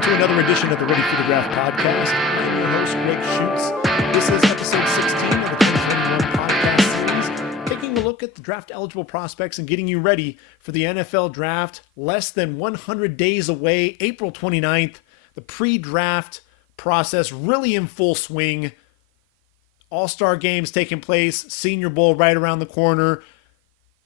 Welcome to another edition of the Ready for the Draft podcast. I'm your host, Gregg Schutze. This is episode 16 of the 2021 podcast series, taking a look at the draft-eligible prospects and getting you ready for the NFL Draft. Less than 100 days away, April 29th. The pre-draft process really in full swing. All-star games taking place, Senior Bowl right around the corner.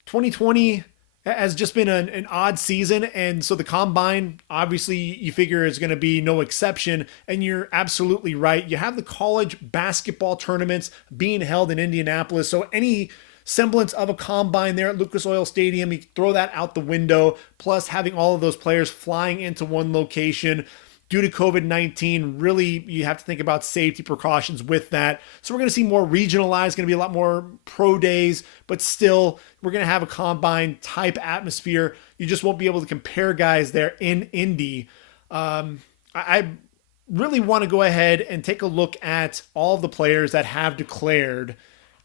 2020 has just been an odd season, and so the Combine, obviously, you figure is going to be no exception, and you're absolutely right. You have the college basketball tournaments being held in Indianapolis, so any semblance of a Combine there at Lucas Oil Stadium, you throw that out the window, plus having all of those players flying into one location. Due to COVID-19, really, you have to think about safety precautions with that. So we're going to see more regionalized, going to be a lot more pro days, but still, we're going to have a Combine type atmosphere. You just won't be able to compare guys there in Indy. I really want to go ahead and take a look at all of the players that have declared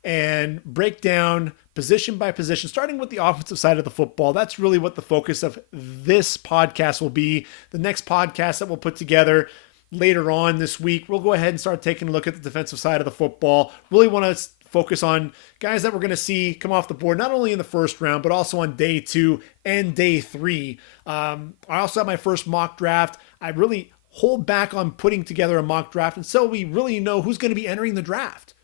and break down position by position, starting with the offensive side of the football. That's really what the focus of this podcast will be. The next podcast that we'll put together later on this week, we'll go ahead and start taking a look at the defensive side of the football. Really want to focus on guys that we're going to see come off the board, not only in the first round, but also on day 2 and day 3. I also have my first mock draft. I really hold back on putting together a mock draft until we really know who's going to be entering the draft.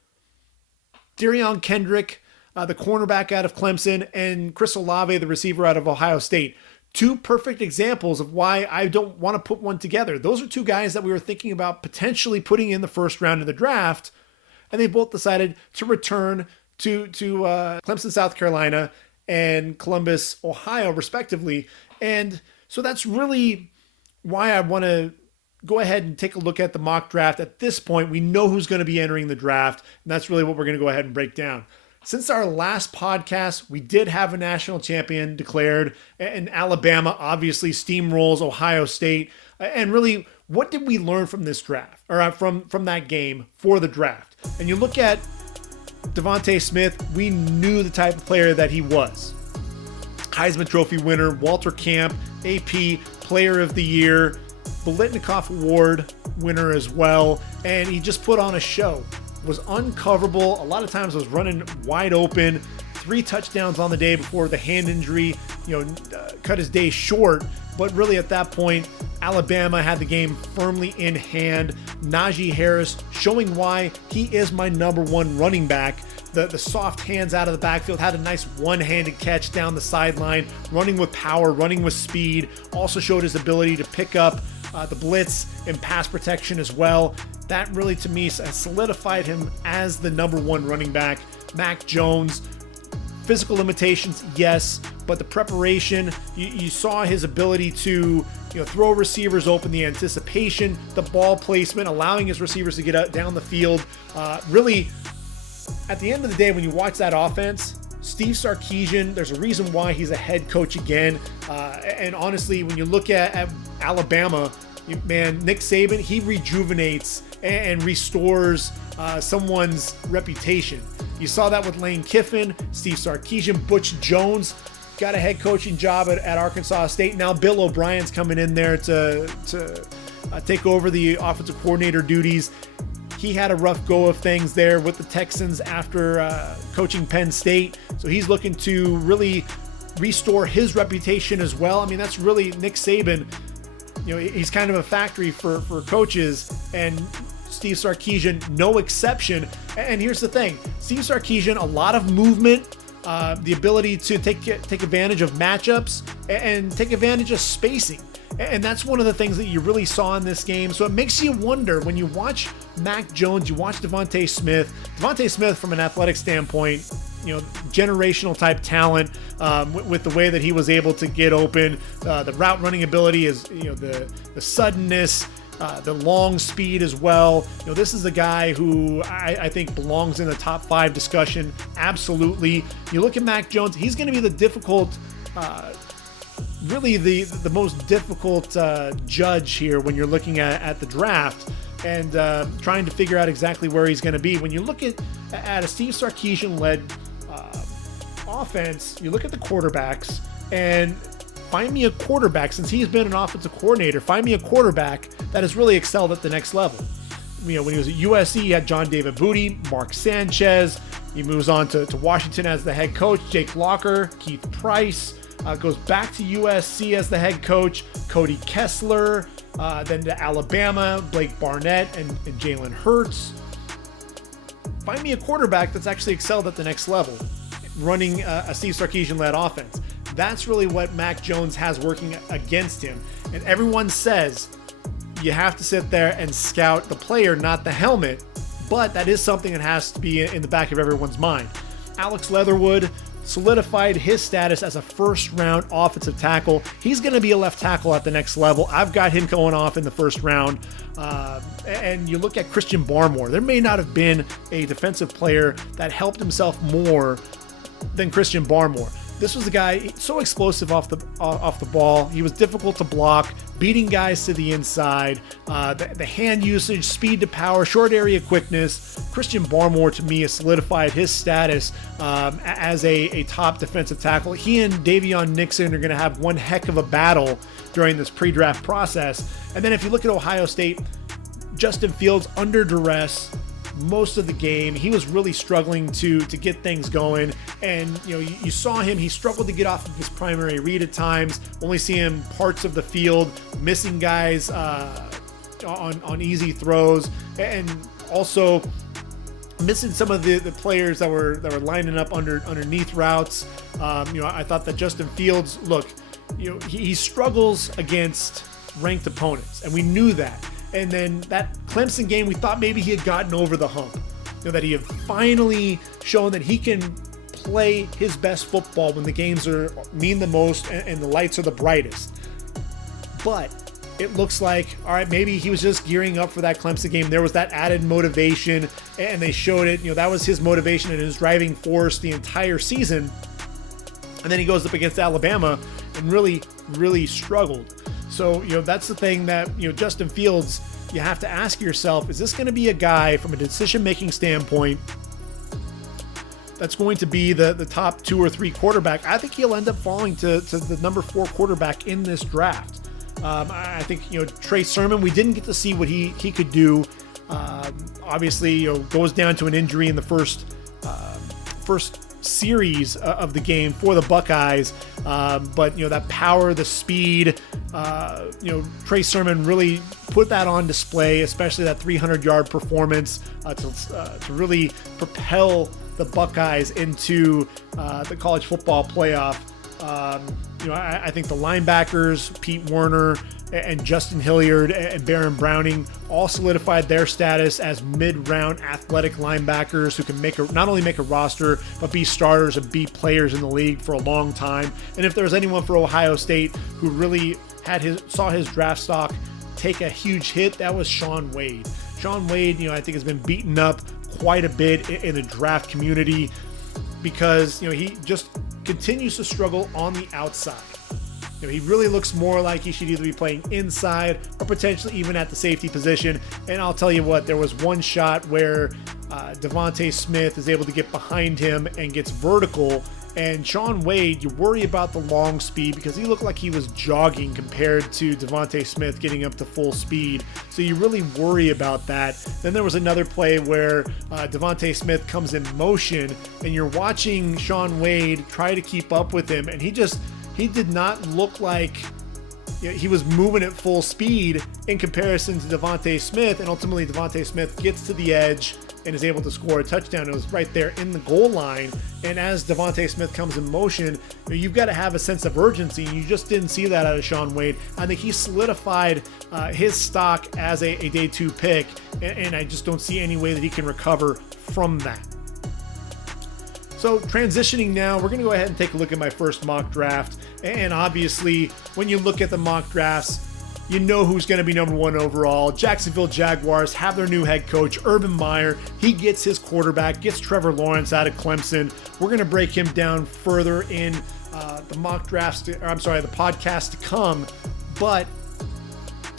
Darion Kendrick, the cornerback out of Clemson, and Chris Olave, the receiver out of Ohio State. Two perfect examples of why I don't want to put one together. Those are two guys that we were thinking about potentially putting in the first round of the draft, and they both decided to return to Clemson, South Carolina, and Columbus, Ohio, respectively. And so that's really why I want to go ahead and take a look at the mock draft. At this point, we know who's going to be entering the draft, and that's really what we're going to go ahead and break down. Since our last podcast, we did have a national champion declared, and Alabama obviously steamrolls Ohio State. And really, what did we learn from this draft, or from that game for the draft? And you look at DeVonta Smith, we knew the type of player that he was. Heisman Trophy winner, Walter Camp, AP Player of the Year, Biletnikoff Award winner as well, and he just put on a show. Was uncoverable. A lot of times was running wide open. 3 touchdowns on the day before the hand injury, cut his day short. But really at that point, Alabama had the game firmly in hand. Najee Harris showing why he is my number 1 running back. The soft hands out of the backfield, had a nice one-handed catch down the sideline, running with power, running with speed. Also showed his ability to pick up the blitz and pass protection as well. That really, to me, has solidified him as the number 1 running back. Mac Jones, physical limitations, yes, but the preparation, you saw his ability to throw receivers open, the anticipation, the ball placement, allowing his receivers to get out down the field. Really, at the end of the day, when you watch that offense, Steve Sarkisian, there's a reason why he's a head coach again. And honestly, when you look at Alabama, Nick Saban, he rejuvenates and restores someone's reputation. You saw that with Lane Kiffin, Steve Sarkisian, Butch Jones got a head coaching job at Arkansas State. Now Bill O'Brien's coming in there to take over the offensive coordinator duties. He had a rough go of things there with the Texans after coaching Penn State. So he's looking to really restore his reputation as well. I mean, that's really Nick Saban. He's kind of a factory for coaches, and Steve Sarkisian, no exception. And here's the thing. Steve Sarkisian, a lot of movement, the ability to take advantage of matchups and take advantage of spacing. And that's one of the things that you really saw in this game. So it makes you wonder when you watch Mac Jones, you watch DeVonta Smith. DeVonta Smith, from an athletic standpoint, generational type talent with the way that he was able to get open. The route running ability is, the suddenness, the long speed as well. This is a guy who I think belongs in the top 5 discussion. Absolutely. You look at Mac Jones, he's going to be the difficult really the most difficult judge here when you're looking at the draft and trying to figure out exactly where he's going to be. When you look at a Steve Sarkisian-led offense, you look at the quarterbacks and find me a quarterback, since he's been an offensive coordinator, find me a quarterback that has really excelled at the next level. When he was at USC, he had John David Booty, Mark Sanchez. He moves on to Washington as the head coach, Jake Locker, Keith Price. Goes back to USC as the head coach, Cody Kessler. Then to Alabama, Blake Barnett and Jalen Hurts. Find me a quarterback that's actually excelled at the next level, running a Steve Sarkisian-led offense. That's really what Mac Jones has working against him. And everyone says you have to sit there and scout the player, not the helmet. But that is something that has to be in the back of everyone's mind. Alex Leatherwood solidified his status as a first-round offensive tackle. He's going to be a left tackle at the next level. I've got him going off in the first round. And you look at Christian Barmore. There may not have been a defensive player that helped himself more than Christian Barmore. This was a guy so explosive off the ball. He was difficult to block, beating guys to the inside. The hand usage, speed to power, short area quickness. Christian Barmore, to me, has solidified his status as a top defensive tackle. He and Davion Nixon are going to have one heck of a battle during this pre-draft process. And then if you look at Ohio State, Justin Fields under duress most of the game. He was really struggling to get things going, and you saw him. He struggled to get off of his primary read at times, only seeing parts of the field, missing guys on easy throws, and also missing some of the players that were lining up underneath routes. I thought that Justin Fields, he struggles against ranked opponents, and we knew that. And then that Clemson game, we thought maybe he had gotten over the hump, that he had finally shown that he can play his best football when the games mean the most and the lights are the brightest. But it looks like, all right, maybe he was just gearing up for that Clemson game. There was that added motivation, and they showed it. That was his motivation and his driving force the entire season. And then he goes up against Alabama and really, really struggled. So, that's the thing that, Justin Fields, you have to ask yourself, is this going to be a guy from a decision-making standpoint that's going to be the top 2 or 3 quarterback? I think he'll end up falling to the number 4 quarterback in this draft. I think, Trey Sermon, we didn't get to see what he could do. Obviously, goes down to an injury in the first series of the game for the Buckeyes, but that power, the speed, Trey Sermon really put that on display, especially that 300-yard performance to really propel the Buckeyes into the college football playoff. I think the linebackers, Pete Werner and Justin Hilliard and Baron Browning, all solidified their status as mid-round athletic linebackers who can not only make a roster, but be starters and be players in the league for a long time. And if there's anyone for Ohio State who really saw his draft stock take a huge hit, that was Shaun Wade. Shaun Wade, I think has been beaten up quite a bit in the draft community because, he just continues to struggle on the outside. He really looks more like he should either be playing inside or potentially even at the safety position. And I'll tell you what, there was one shot where Devontae Smith is able to get behind him and gets vertical. And Shaun Wade, you worry about the long speed because he looked like he was jogging compared to Devontae Smith getting up to full speed. So you really worry about that. Then there was another play where Devontae Smith comes in motion and you're watching Shaun Wade try to keep up with him. And he did not look like he was moving at full speed in comparison to Devontae Smith. And ultimately Devontae Smith gets to the edge and is able to score a touchdown. It was right there in the goal line. And as Devontae Smith comes in motion, you've got to have a sense of urgency. You just didn't see that out of Shaun Wade. I think he solidified his stock as a day 2 pick. And I just don't see any way that he can recover from that. So transitioning now, we're going to go ahead and take a look at my first mock draft. And obviously, when you look at the mock drafts, you know who's going to be number 1 overall. Jacksonville Jaguars have their new head coach, Urban Meyer. He gets his quarterback, gets Trevor Lawrence out of Clemson. We're going to break him down further in the podcast to come. But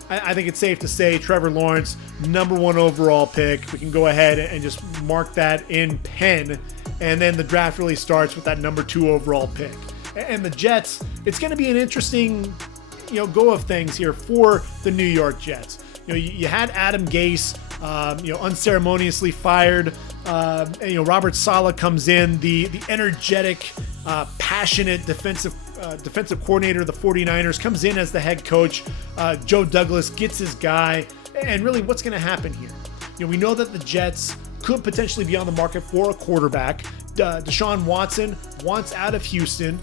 I think it's safe to say Trevor Lawrence, number 1 overall pick. We can go ahead and just mark that in pen. And then the draft really starts with that number 2 overall pick. And the Jets, it's going to be an interesting, go of things here for the New York Jets. You had Adam Gase, unceremoniously fired. Robert Saleh comes in, the energetic, passionate defensive coordinator of the 49ers, comes in as the head coach. Joe Douglas gets his guy. And really, what's going to happen here? We know that the Jets could potentially be on the market for a quarterback. Deshaun Watson wants out of Houston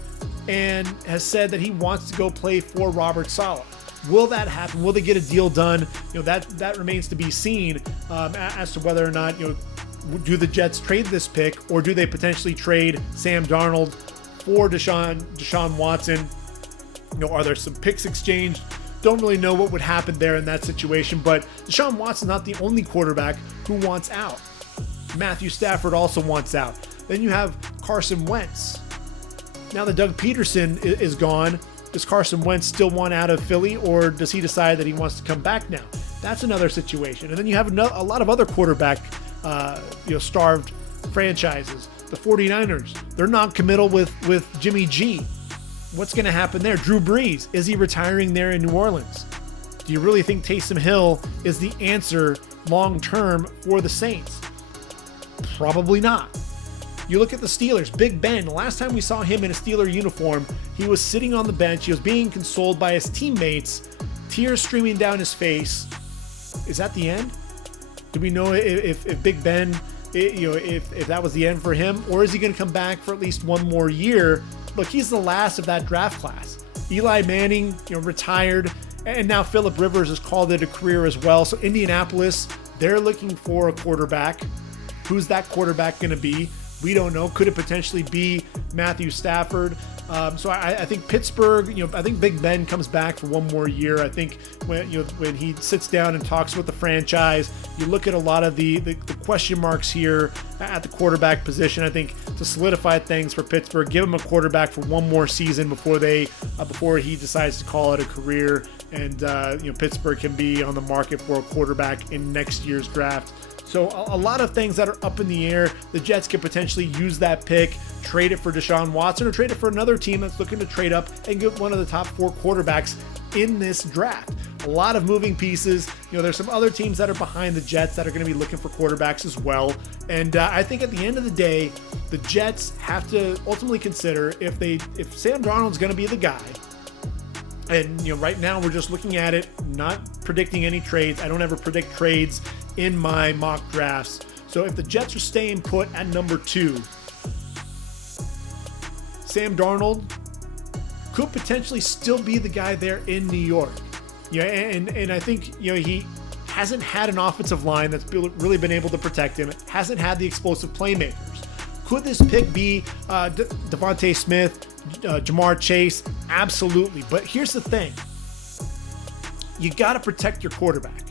and has said that he wants to go play for Robert Saleh. Will that happen? Will they get a deal done? That remains to be seen as to whether or not, do the Jets trade this pick, or do they potentially trade Sam Darnold for Deshaun Watson? Are there some picks exchanged? Don't really know what would happen there in that situation, but Deshaun Watson's not the only quarterback who wants out. Matthew Stafford also wants out. Then you have Carson Wentz. Now that Doug Peterson is gone, does Carson Wentz still want out of Philly, or does he decide that he wants to come back now? That's another situation. And then you have a lot of other quarterback, starved franchises. The 49ers, they're non-committal with Jimmy G. What's going to happen there? Drew Brees, is he retiring there in New Orleans? Do you really think Taysom Hill is the answer long-term for the Saints? Probably not. You look at the Steelers, Big Ben. The last time we saw him in a Steeler uniform, he was sitting on the bench. He was being consoled by his teammates, tears streaming down his face. Is that the end? Do we know if Big Ben, if that was the end for him, or is he going to come back for at least one more year? Look, he's the last of that draft class. Eli Manning, retired, and now Phillip Rivers has called it a career as well. So Indianapolis, they're looking for a quarterback. Who's that quarterback going to be? We don't know. Could it potentially be Matthew Stafford? So I think Pittsburgh, I think Big Ben comes back for one more year. I think when he sits down and talks with the franchise, you look at a lot of the question marks here at the quarterback position. I think to solidify things for Pittsburgh, give him a quarterback for one more season before he decides to call it a career. And Pittsburgh can be on the market for a quarterback in next year's draft. So a lot of things that are up in the air. The Jets could potentially use that pick, trade it for Deshaun Watson, or trade it for another team that's looking to trade up and get one of the top 4 quarterbacks in this draft. A lot of moving pieces. There's some other teams that are behind the Jets that are going to be looking for quarterbacks as well. And I think at the end of the day, the Jets have to ultimately consider if Sam Darnold's going to be the guy. And right now we're just looking at it, not predicting any trades. I don't ever predict trades in my mock drafts. So if the Jets are staying put at number 2, Sam Darnold could potentially still be the guy there in New York. And I think he hasn't had an offensive line that's really been able to protect him. Hasn't had the explosive playmakers. Could this pick be Devontae Smith, Jamar Chase? Absolutely. But here's the thing. You got to protect your quarterback.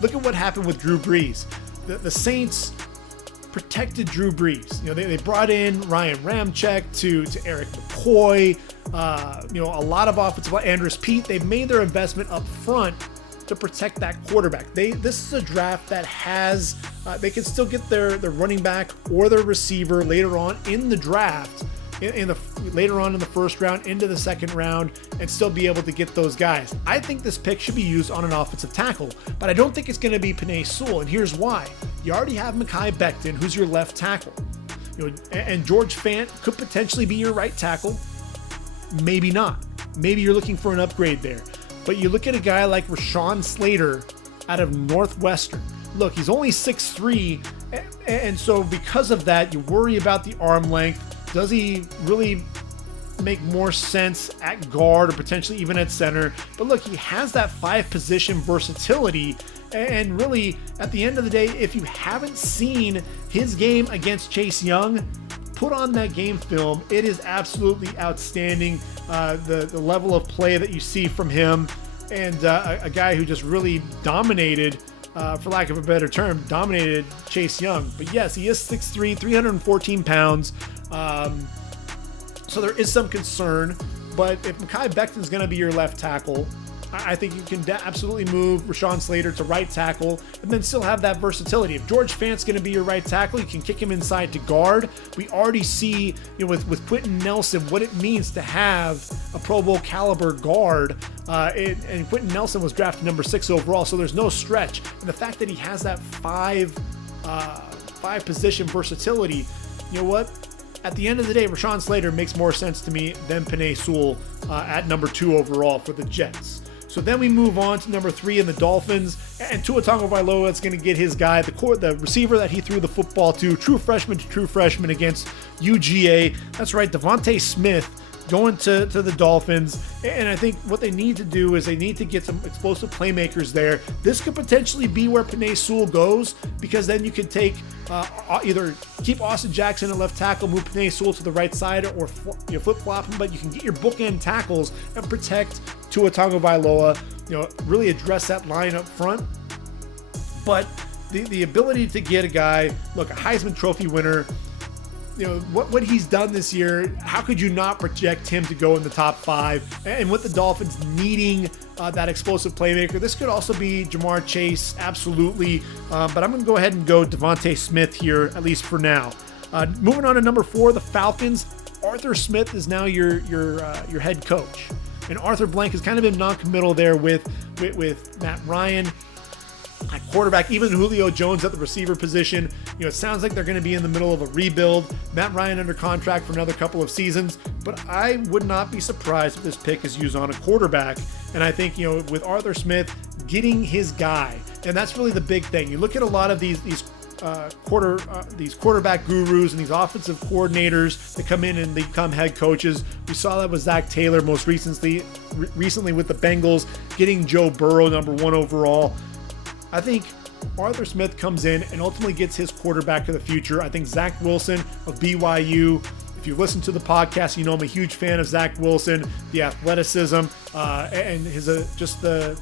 Look at what happened with Drew Brees. The Saints protected Drew Brees. They brought in Ryan Ramczyk to Eric McCoy. A lot of offensive Andrus Peat. They've made their investment up front to protect that quarterback. This is a draft that has they can still get their running back or their receiver later on in the draft. Later on in the first round, into the second round, and still be able to get those guys. I think this pick should be used on an offensive tackle, but I don't think it's going to be Penei Sewell, and here's why. You already have Mekhi Becton, who's your left tackle. And George Fant could potentially be your right tackle. Maybe not. Maybe you're looking for an upgrade there. But you look at a guy like Rashawn Slater out of Northwestern. Look, he's only 6'3", and so because of that, you worry about the arm length. Does he really make more sense at guard or potentially even at center? But look, he has that 5-position versatility. And really, at the end of the day, if you haven't seen his game against Chase Young, put on that game film. It is absolutely outstanding. The level of play that you see from him, and a guy who just really dominated, for lack of a better term, dominated Chase Young. But yes, he is 6'3", 314 pounds. So there is some concern, but if Mekhi Becton's going to be your left tackle, I think you can absolutely move Rashawn Slater to right tackle and then still have that versatility. If George Fant's going to be your right tackle, you can kick him inside to guard. We already see, with Quentin Nelson, what it means to have a Pro Bowl caliber guard. And Quentin Nelson was drafted number 6 overall, so there's no stretch. And the fact that he has that five position versatility, you know what? At the end of the day, Rashawn Slater makes more sense to me than Penei Sewell at number 2 overall for the Jets. So then we move on to number 3 in the Dolphins, and Tua Tagovailoa is going to get his guy, the receiver that he threw the football to, true freshman against UGA. That's right, Devontae Smith going to the Dolphins. And I think what they need to do is they need to get some explosive playmakers there. This could potentially be where Penei Sewell goes, because then you can take either keep Austin Jackson at left tackle, move Penei Sewell to the right side, or flip-flop him, but you can get your bookend tackles and protect Tua Tagovailoa, really address that line up front. But the ability to get a guy, look, a Heisman Trophy winner, what he's done this year, how could you not project him to go in the top 5? And with the Dolphins needing that explosive playmaker, this could also be Jamar Chase, absolutely. But I'm going to go ahead and go Devontae Smith here, at least for now. Moving on to number 4, the Falcons. Arthur Smith is now your head coach. And Arthur Blank has kind of been non-committal there with Matt Ryan at quarterback, even Julio Jones at the receiver position. It sounds like they're going to be in the middle of a rebuild. Matt Ryan under contract for another couple of seasons, but I would not be surprised if this pick is used on a quarterback. And I think, with Arthur Smith getting his guy, and that's really the big thing. You look at a lot of these quarterback gurus and these offensive coordinators that come in and they become head coaches. We saw that with Zach Taylor most recently with the Bengals, getting Joe Burrow number 1 overall. I think Arthur Smith comes in and ultimately gets his quarterback of the future. I think Zach Wilson of BYU, if you listen to the podcast, I'm a huge fan of Zach Wilson, the athleticism, and his just the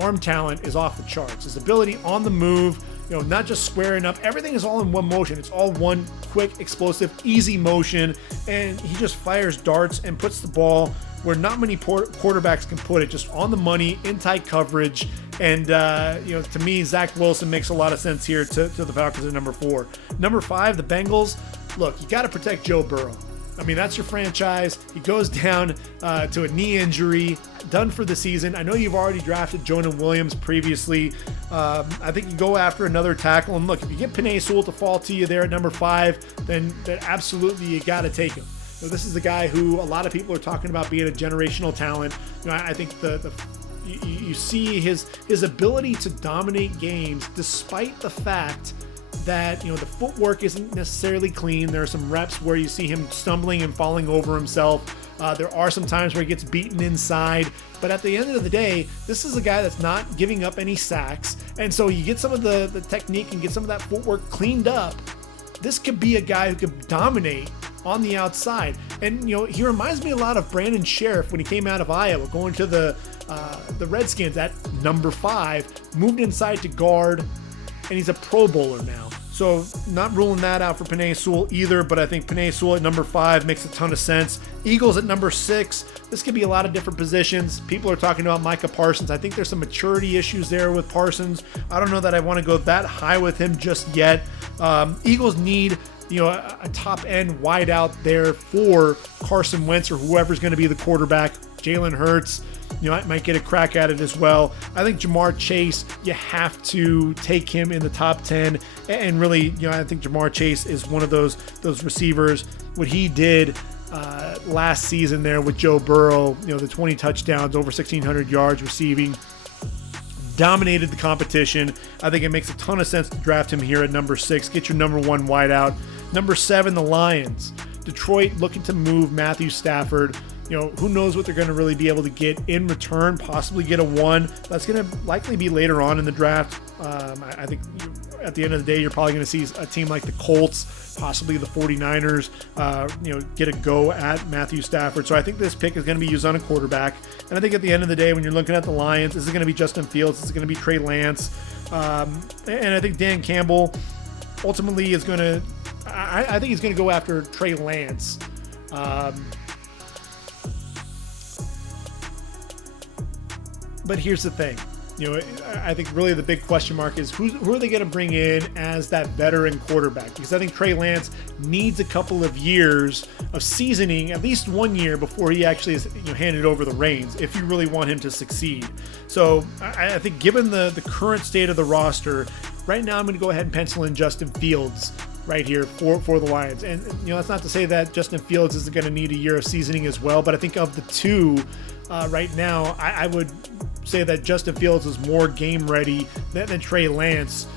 arm talent is off the charts. His ability on the move, not just squaring up. Everything is all in one motion. It's all one quick, explosive, easy motion, and he just fires darts and puts the ball where not many quarterbacks can put it, just on the money, in tight coverage. And, to me, Zach Wilson makes a lot of sense here to the Falcons at number 4. Number 5, the Bengals. Look, you got to protect Joe Burrow. I mean, that's your franchise. He goes down to a knee injury, done for the season. I know you've already drafted Jonah Williams previously. I think you go after another tackle. And look, if you get Penei Sewell to fall to you there at number 5, then absolutely you got to take him. This is the guy who a lot of people are talking about being a generational talent. I think you see his ability to dominate games despite the fact that the footwork isn't necessarily clean. There are some reps where you see him stumbling and falling over himself. There are some times where he gets beaten inside, but at the end of the day, this is a guy that's not giving up any sacks, and so you get some of the technique and get some of that footwork cleaned up. This could be a guy who could dominate on the outside. And he reminds me a lot of Brandon Sheriff when he came out of Iowa, going to the Redskins at number 5, moved inside to guard, and he's a Pro Bowler now. So not ruling that out for Penei Sewell either, but I think Penei Sewell at number 5 makes a ton of sense. Eagles at number 6. This could be a lot of different positions. People are talking about Micah Parsons. I think there's some maturity issues there with Parsons. I don't know that I want to go that high with him just yet. Eagles need a top-end wideout there for Carson Wentz or whoever's going to be the quarterback. Jalen Hurts, might get a crack at it as well. I think Jamar Chase, you have to take him in the top 10. And really, I think Jamar Chase is one of those receivers. What he did last season there with Joe Burrow, the 20 touchdowns, over 1,600 yards receiving, dominated the competition. I think it makes a ton of sense to draft him here at number 6. Get your number 1 wideout. Number 7, the Lions. Detroit looking to move Matthew Stafford. Who knows what they're going to really be able to get in return, possibly get a 1. That's going to likely be later on in the draft. I think at the end of the day, you're probably going to see a team like the Colts, possibly the 49ers, get a go at Matthew Stafford. So I think this pick is going to be used on a quarterback. And I think at the end of the day, when you're looking at the Lions, this is going to be Justin Fields. This is going to be Trey Lance. And I think Dan Campbell ultimately is going to, I think he's going to go after Trey Lance. But here's the thing. I think really the big question mark is who are they going to bring in as that veteran quarterback? Because I think Trey Lance needs a couple of years of seasoning, at least 1 year before he actually is handed over the reins, if you really want him to succeed. So I think given the current state of the roster, right now I'm going to go ahead and pencil in Justin Fields right here for the Lions. And that's not to say that Justin Fields isn't going to need a year of seasoning as well, but I think of the two right now, I would say that Justin Fields is more game ready than Trey Lance.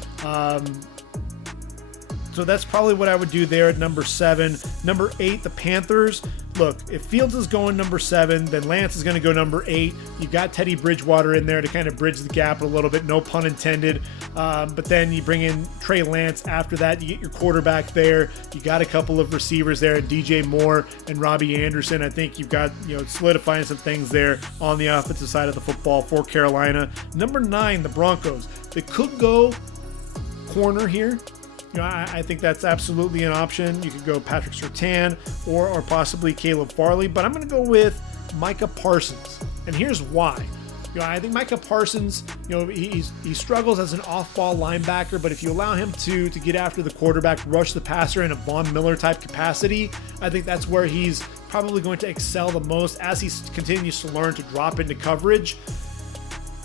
So that's probably what I would do there at number 7. Number 8, the Panthers. Look, if Fields is going number 7, then Lance is going to go number 8. You've got Teddy Bridgewater in there to kind of bridge the gap a little bit, no pun intended. But then you bring in Trey Lance after that. You get your quarterback there. You got a couple of receivers there, DJ Moore and Robbie Anderson. I think you've got solidifying some things there on the offensive side of the football for Carolina. Number 9, the Broncos. They could go corner here. I think that's absolutely an option. You could go Patrick Surtain or possibly Caleb Farley, but I'm going to go with Micah Parsons. And here's why. I think Micah Parsons, he struggles as an off-ball linebacker, but if you allow him to get after the quarterback, rush the passer in a Von Miller type capacity, I think that's where he's probably going to excel the most as he continues to learn to drop into coverage.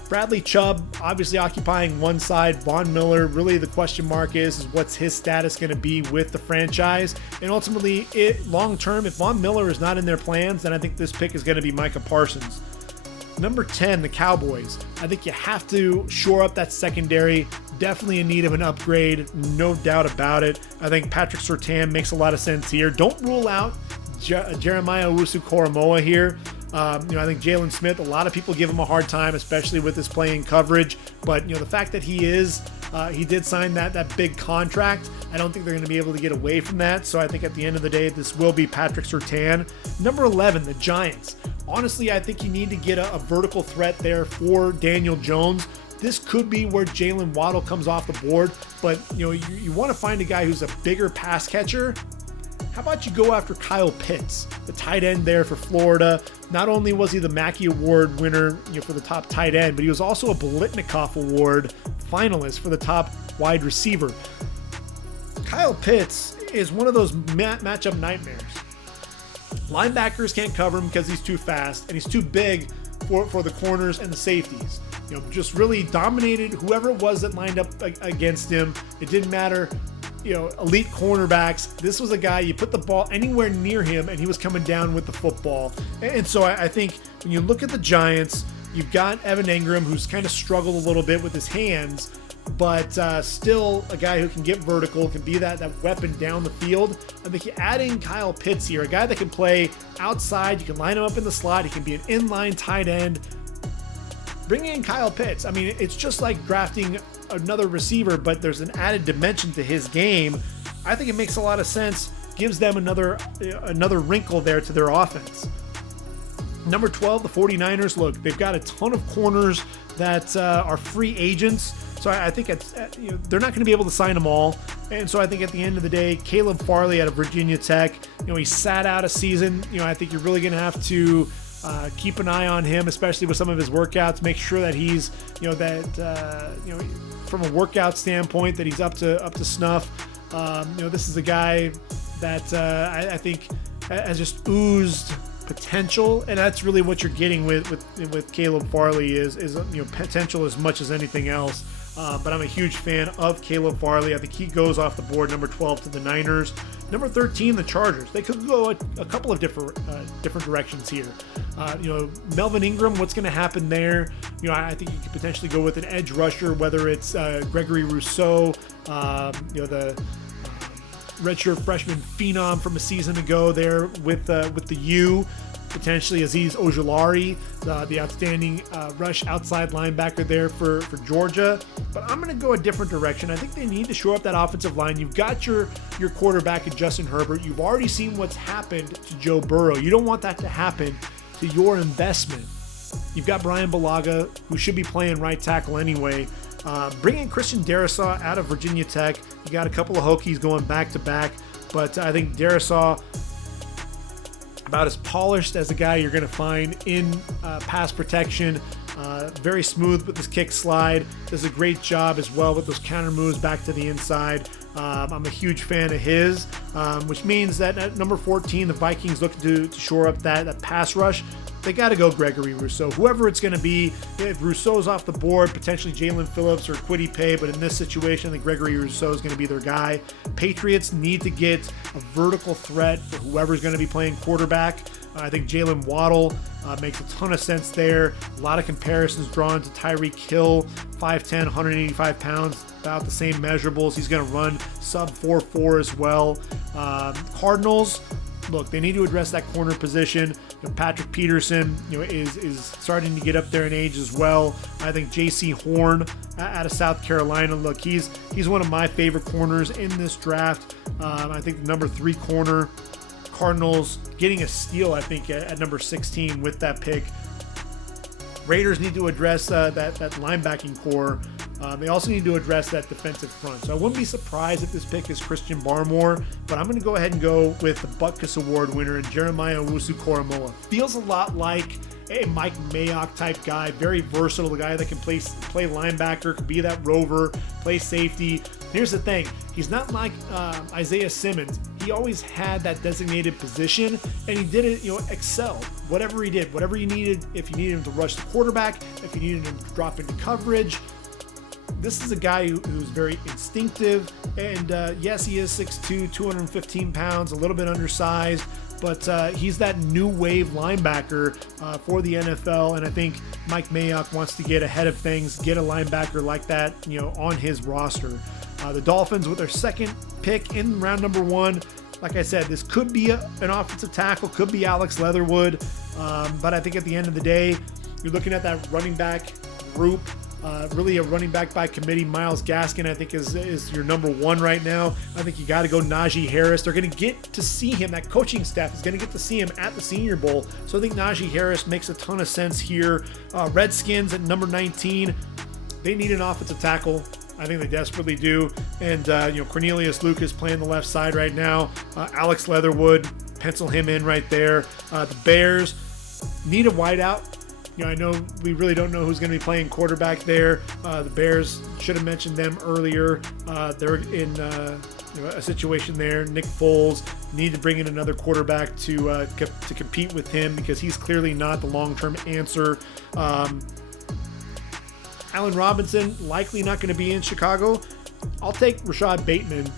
Bradley Chubb obviously occupying one side. Von Miller, really the question mark is what's his status going to be with the franchise? And ultimately, long term, if Von Miller is not in their plans, then I think this pick is going to be Micah Parsons. Number 10, the Cowboys. I think you have to shore up that secondary. Definitely in need of an upgrade, no doubt about it. I think Patrick Surtain makes a lot of sense here. Don't rule out Jeremiah Owusu-Koramoah here. I think Jalen Smith, a lot of people give him a hard time, especially with his playing coverage. But, the fact that he did sign that big contract, I don't think they're going to be able to get away from that. So I think at the end of the day, this will be Patrick Surtain. Number 11, the Giants. Honestly, I think you need to get a vertical threat there for Daniel Jones. This could be where Jalen Waddle comes off the board. But, you want to find a guy who's a bigger pass catcher. How about you go after Kyle Pitts, the tight end there for Florida? Not only was he the Mackey Award winner for the top tight end, but he was also a Biletnikoff Award finalist for the top wide receiver. Kyle Pitts is one of those matchup nightmares. Linebackers can't cover him because he's too fast, and he's too big for the corners and the safeties. Just really dominated whoever it was that lined up against him. It didn't matter. Elite cornerbacks. This was a guy, you put the ball anywhere near him and he was coming down with the football. And so I think when you look at the Giants, you've got Evan Engram, who's kind of struggled a little bit with his hands, but still a guy who can get vertical, can be that weapon down the field. I think you're adding Kyle Pitts here, a guy that can play outside. You can line him up in the slot. He can be an inline tight end. Bring in Kyle Pitts. I mean, it's just like drafting another receiver, but there's an added dimension to his game. I think it makes a lot of sense. Gives them another wrinkle there to their offense. Number 12, the 49ers. Look, they've got a ton of corners that are free agents. So I think they're not going to be able to sign them all. And so I think at the end of the day, Caleb Farley out of Virginia Tech, he sat out a season. I think you're really going to have to keep an eye on him, especially with some of his workouts. Make sure that he's, from a workout standpoint, that he's up to snuff. This is a guy that I think has just oozed potential, and that's really what you're getting with Caleb Farley is potential as much as anything else. But I'm a huge fan of Caleb Farley. I think he goes off the board, number 12 to the Niners. Number 13, the Chargers. They could go a couple of different directions here. Melvin Ingram, what's going to happen there? I think you could potentially go with an edge rusher, whether it's Gregory Rousseau, the redshirt freshman phenom from a season ago there with the U. Potentially Azeez Ojulari, the outstanding rush outside linebacker there for Georgia. But I'm going to go a different direction. I think they need to shore up that offensive line. You've got your quarterback in Justin Herbert. You've already seen what's happened to Joe Burrow. You don't want that to happen to your investment. You've got Brian Bulaga, who should be playing right tackle anyway. Bring in Christian Darrisaw out of Virginia Tech. You got a couple of Hokies going back to back. But I think Darrisaw, about as polished as a guy you're going to find in pass protection. Very smooth with his kick slide. Does a great job as well with those counter moves back to the inside. I'm a huge fan of his, which means that at number 14, the Vikings look to shore up that pass rush. They got to go Gregory Rousseau. Whoever it's going to be, if Rousseau's off the board, potentially Jalen Phillips or Kwity Paye, but in this situation, I think Gregory Rousseau is going to be their guy. Patriots need to get a vertical threat for whoever's going to be playing quarterback. I think Jalen Waddle makes a ton of sense there. A lot of comparisons drawn to Tyreek Hill, 5'10", 185 pounds, about the same measurables. He's going to run sub 4.4 as well. Cardinals, look, they need to address that corner position. Patrick Peterson, is starting to get up there in age as well. I think J.C. Horn out of South Carolina, look, he's one of my favorite corners in this draft. I think the number 3 corner, Cardinals getting a steal, I think, at number 16 with that pick. Raiders need to address that linebacking core. They also need to address that defensive front. So I wouldn't be surprised if this pick is Christian Barmore, but I'm going to go ahead and go with the Butkus Award winner, Jeremiah Owusu-Koramoah. Feels a lot like a Mike Mayock type guy, very versatile, the guy that can play linebacker, could be that rover, play safety. Here's the thing, he's not like Isaiah Simmons. He always had that designated position, and he did it, excelled. Whatever he did, whatever you needed, if you needed him to rush the quarterback, if you needed him to drop into coverage. This is a guy who's very instinctive, and yes, he is 6'2", 215 pounds, a little bit undersized, but he's that new wave linebacker for the NFL, and I think Mike Mayock wants to get ahead of things, get a linebacker like that, on his roster. The Dolphins with their second pick in round number 1. Like I said, this could be an offensive tackle, could be Alex Leatherwood, but I think at the end of the day, you're looking at that running back group. Really a running back by committee. Myles Gaskin, I think, is your number 1 right now. I think you got to go Najee Harris. They're going to get to see him. That coaching staff is going to get to see him at the Senior Bowl. So I think Najee Harris makes a ton of sense here. Redskins at number 19. They need an offensive tackle. I think they desperately do. And, Cornelius Lucas playing the left side right now. Alex Leatherwood, pencil him in right there. The Bears need a wideout. I know we really don't know who's going to be playing quarterback there. The Bears, should have mentioned them earlier. They're in a situation there. Nick Foles need to bring in another quarterback to compete with him, because he's clearly not the long-term answer. Allen Robinson, likely not going to be in Chicago. I'll take Rashad Bateman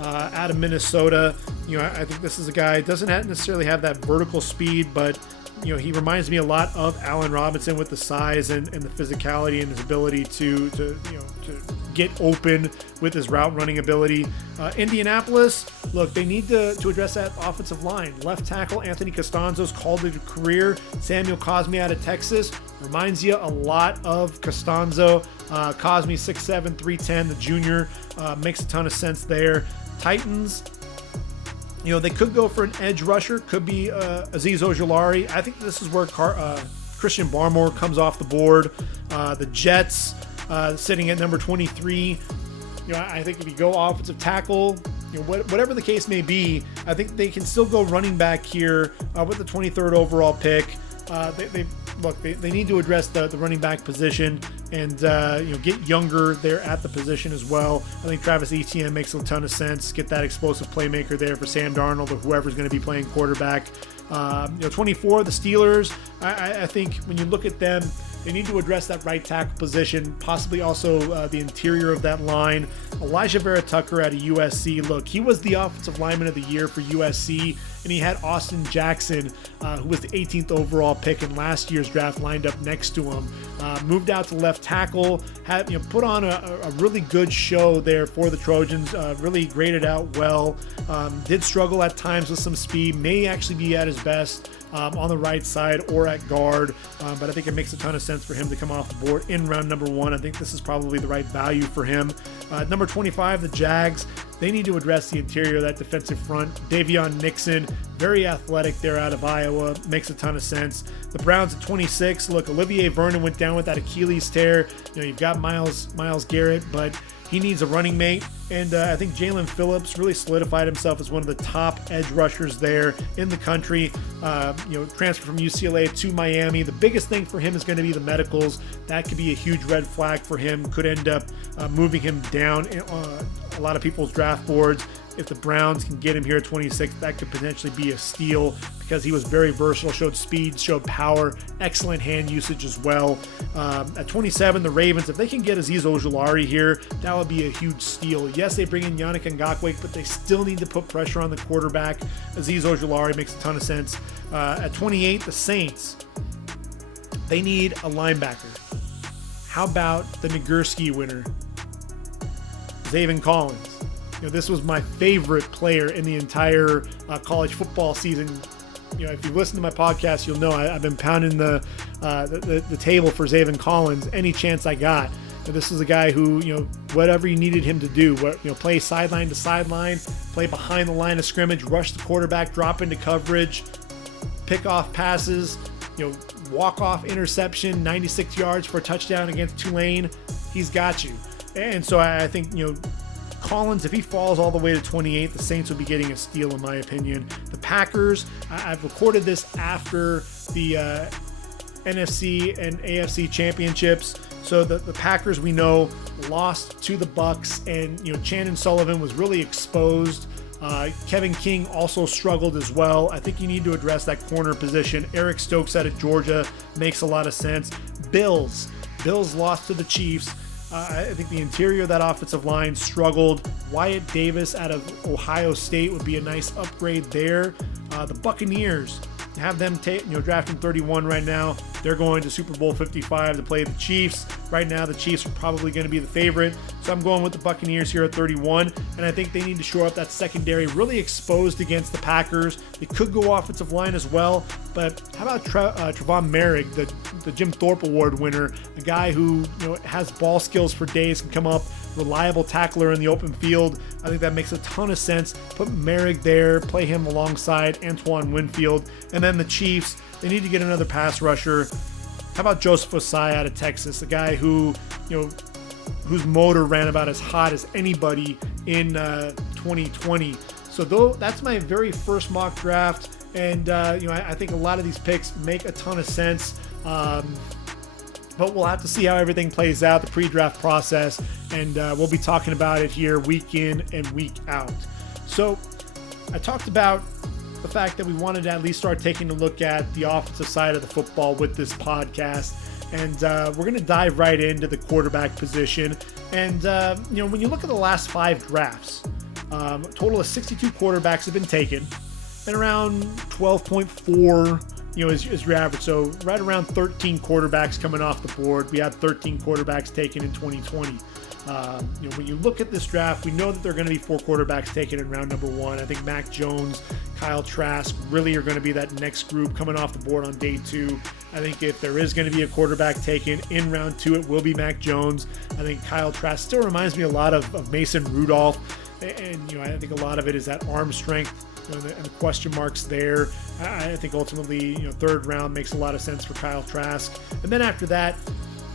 out of Minnesota. I think this is a guy, doesn't necessarily have that vertical speed, but he reminds me a lot of Allen Robinson with the size and the physicality and his ability to get open with his route running ability. Indianapolis, look, they need to address that offensive line. Left tackle Anthony Costanzo's called it a career. Samuel Cosmi out of Texas reminds you a lot of Costanzo. Cosmi 6'7", 310, the junior, makes a ton of sense there. Titans, they could go for an edge rusher. Could be Azeez Ojulari. I think this is where Christian Barmore comes off the board. The Jets sitting at number 23. I think if you go offensive tackle, whatever the case may be, I think they can still go running back here with the 23rd overall pick. They need to address the running back position and get younger there at the position as well. I think Travis Etienne makes a ton of sense. Get that explosive playmaker there for Sam Darnold or whoever's going to be playing quarterback. 24, the Steelers. I think when you look at them, they need to address that right tackle position, possibly also the interior of that line. Elijah Vera Tucker out of USC. Look, he was the offensive lineman of the year for USC, and he had Austin Jackson, who was the 18th overall pick in last year's draft, lined up next to him. Moved out to left tackle, had put on a really good show there for the Trojans. Really graded out well. Did struggle at times with some speed. May actually be at his best on the right side or at guard, but I think it makes a ton of sense for him to come off the board in round number 1. I think this is probably the right value for him. Number 25, the Jags. They need to address the interior of that defensive front. Davion Nixon, very athletic there out of Iowa. Makes a ton of sense. The Browns at 26. Look, Olivier Vernon went down with that Achilles tear. You've got Myles Garrett, but he needs a running mate. And I think Jalen Phillips really solidified himself as one of the top edge rushers there in the country. Transferred from UCLA to Miami. The biggest thing for him is going to be the medicals. That could be a huge red flag for him. Could end up moving him down a lot of people's draft boards. If the Browns can get him here at 26, that could potentially be a steal because he was very versatile, showed speed, showed power, excellent hand usage as well. At 27, the Ravens, if they can get Azeez Ojulari here, that would be a huge steal. Yes, they bring in Yannick Ngakoue, but they still need to put pressure on the quarterback. Azeez Ojulari makes a ton of sense. At 28, the Saints, they need a linebacker. How about the Nagurski winner, Zaven Collins? This was my favorite player in the entire college football season. If you listen to my podcast, you'll know I've been pounding the table for Zaven Collins any chance I got. This is a guy who, whatever you needed him to do, play sideline to sideline, play behind the line of scrimmage, rush the quarterback, drop into coverage, pick off passes, walk off interception, 96 yards for a touchdown against Tulane. He's got you. And so I think, Collins, if he falls all the way to 28, the Saints will be getting a steal in my opinion. The Packers, I've recorded this after the NFC and AFC championships. So the Packers, we know, lost to the Bucks, and Chandon Sullivan was really exposed. Kevin King also struggled as well. I think you need to address that corner position. Eric Stokes out of Georgia makes a lot of sense. Bills lost to the Chiefs. I think the interior of that offensive line struggled. Wyatt Davis out of Ohio State would be a nice upgrade there. The Buccaneers, have them drafting 31 right now. They're going to Super Bowl 55 to play the Chiefs. Right now, the Chiefs are probably going to be the favorite. So I'm going with the Buccaneers here at 31. And I think they need to shore up that secondary, really exposed against the Packers. They could go offensive line as well. But how about Trevon Merrick, the Jim Thorpe Award winner, a guy who has ball skills for days, can come up, reliable tackler in the open field. I think that makes a ton of sense. Put Merrick there, play him alongside Antoine Winfield. And then the Chiefs, they need to get another pass rusher. How about Joseph Osai out of Texas, a guy who, whose motor ran about as hot as anybody in 2020. So that's my very first mock draft. And, I think a lot of these picks make a ton of sense. But we'll have to see how everything plays out, the pre-draft process, and we'll be talking about it here week in and week out. So I talked about the fact that we wanted to at least start taking a look at the offensive side of the football with this podcast. And we're going to dive right into the quarterback position. And, when you look at the last 5 drafts, a total of 62 quarterbacks have been taken, and around 12.4 is your average. So right around 13 quarterbacks coming off the board. We had 13 quarterbacks taken in 2020. When you look at this draft, we know that there are going to be 4 quarterbacks taken in round number 1. I think Mac Jones, Kyle Trask really are going to be that next group coming off the board on day 2. I think if there is going to be a quarterback taken in round 2, it will be Mac Jones. I think Kyle Trask still reminds me a lot of Mason Rudolph. And, I think a lot of it is that arm strength and the question marks there. I think ultimately, 3rd round makes a lot of sense for Kyle Trask. And then after that,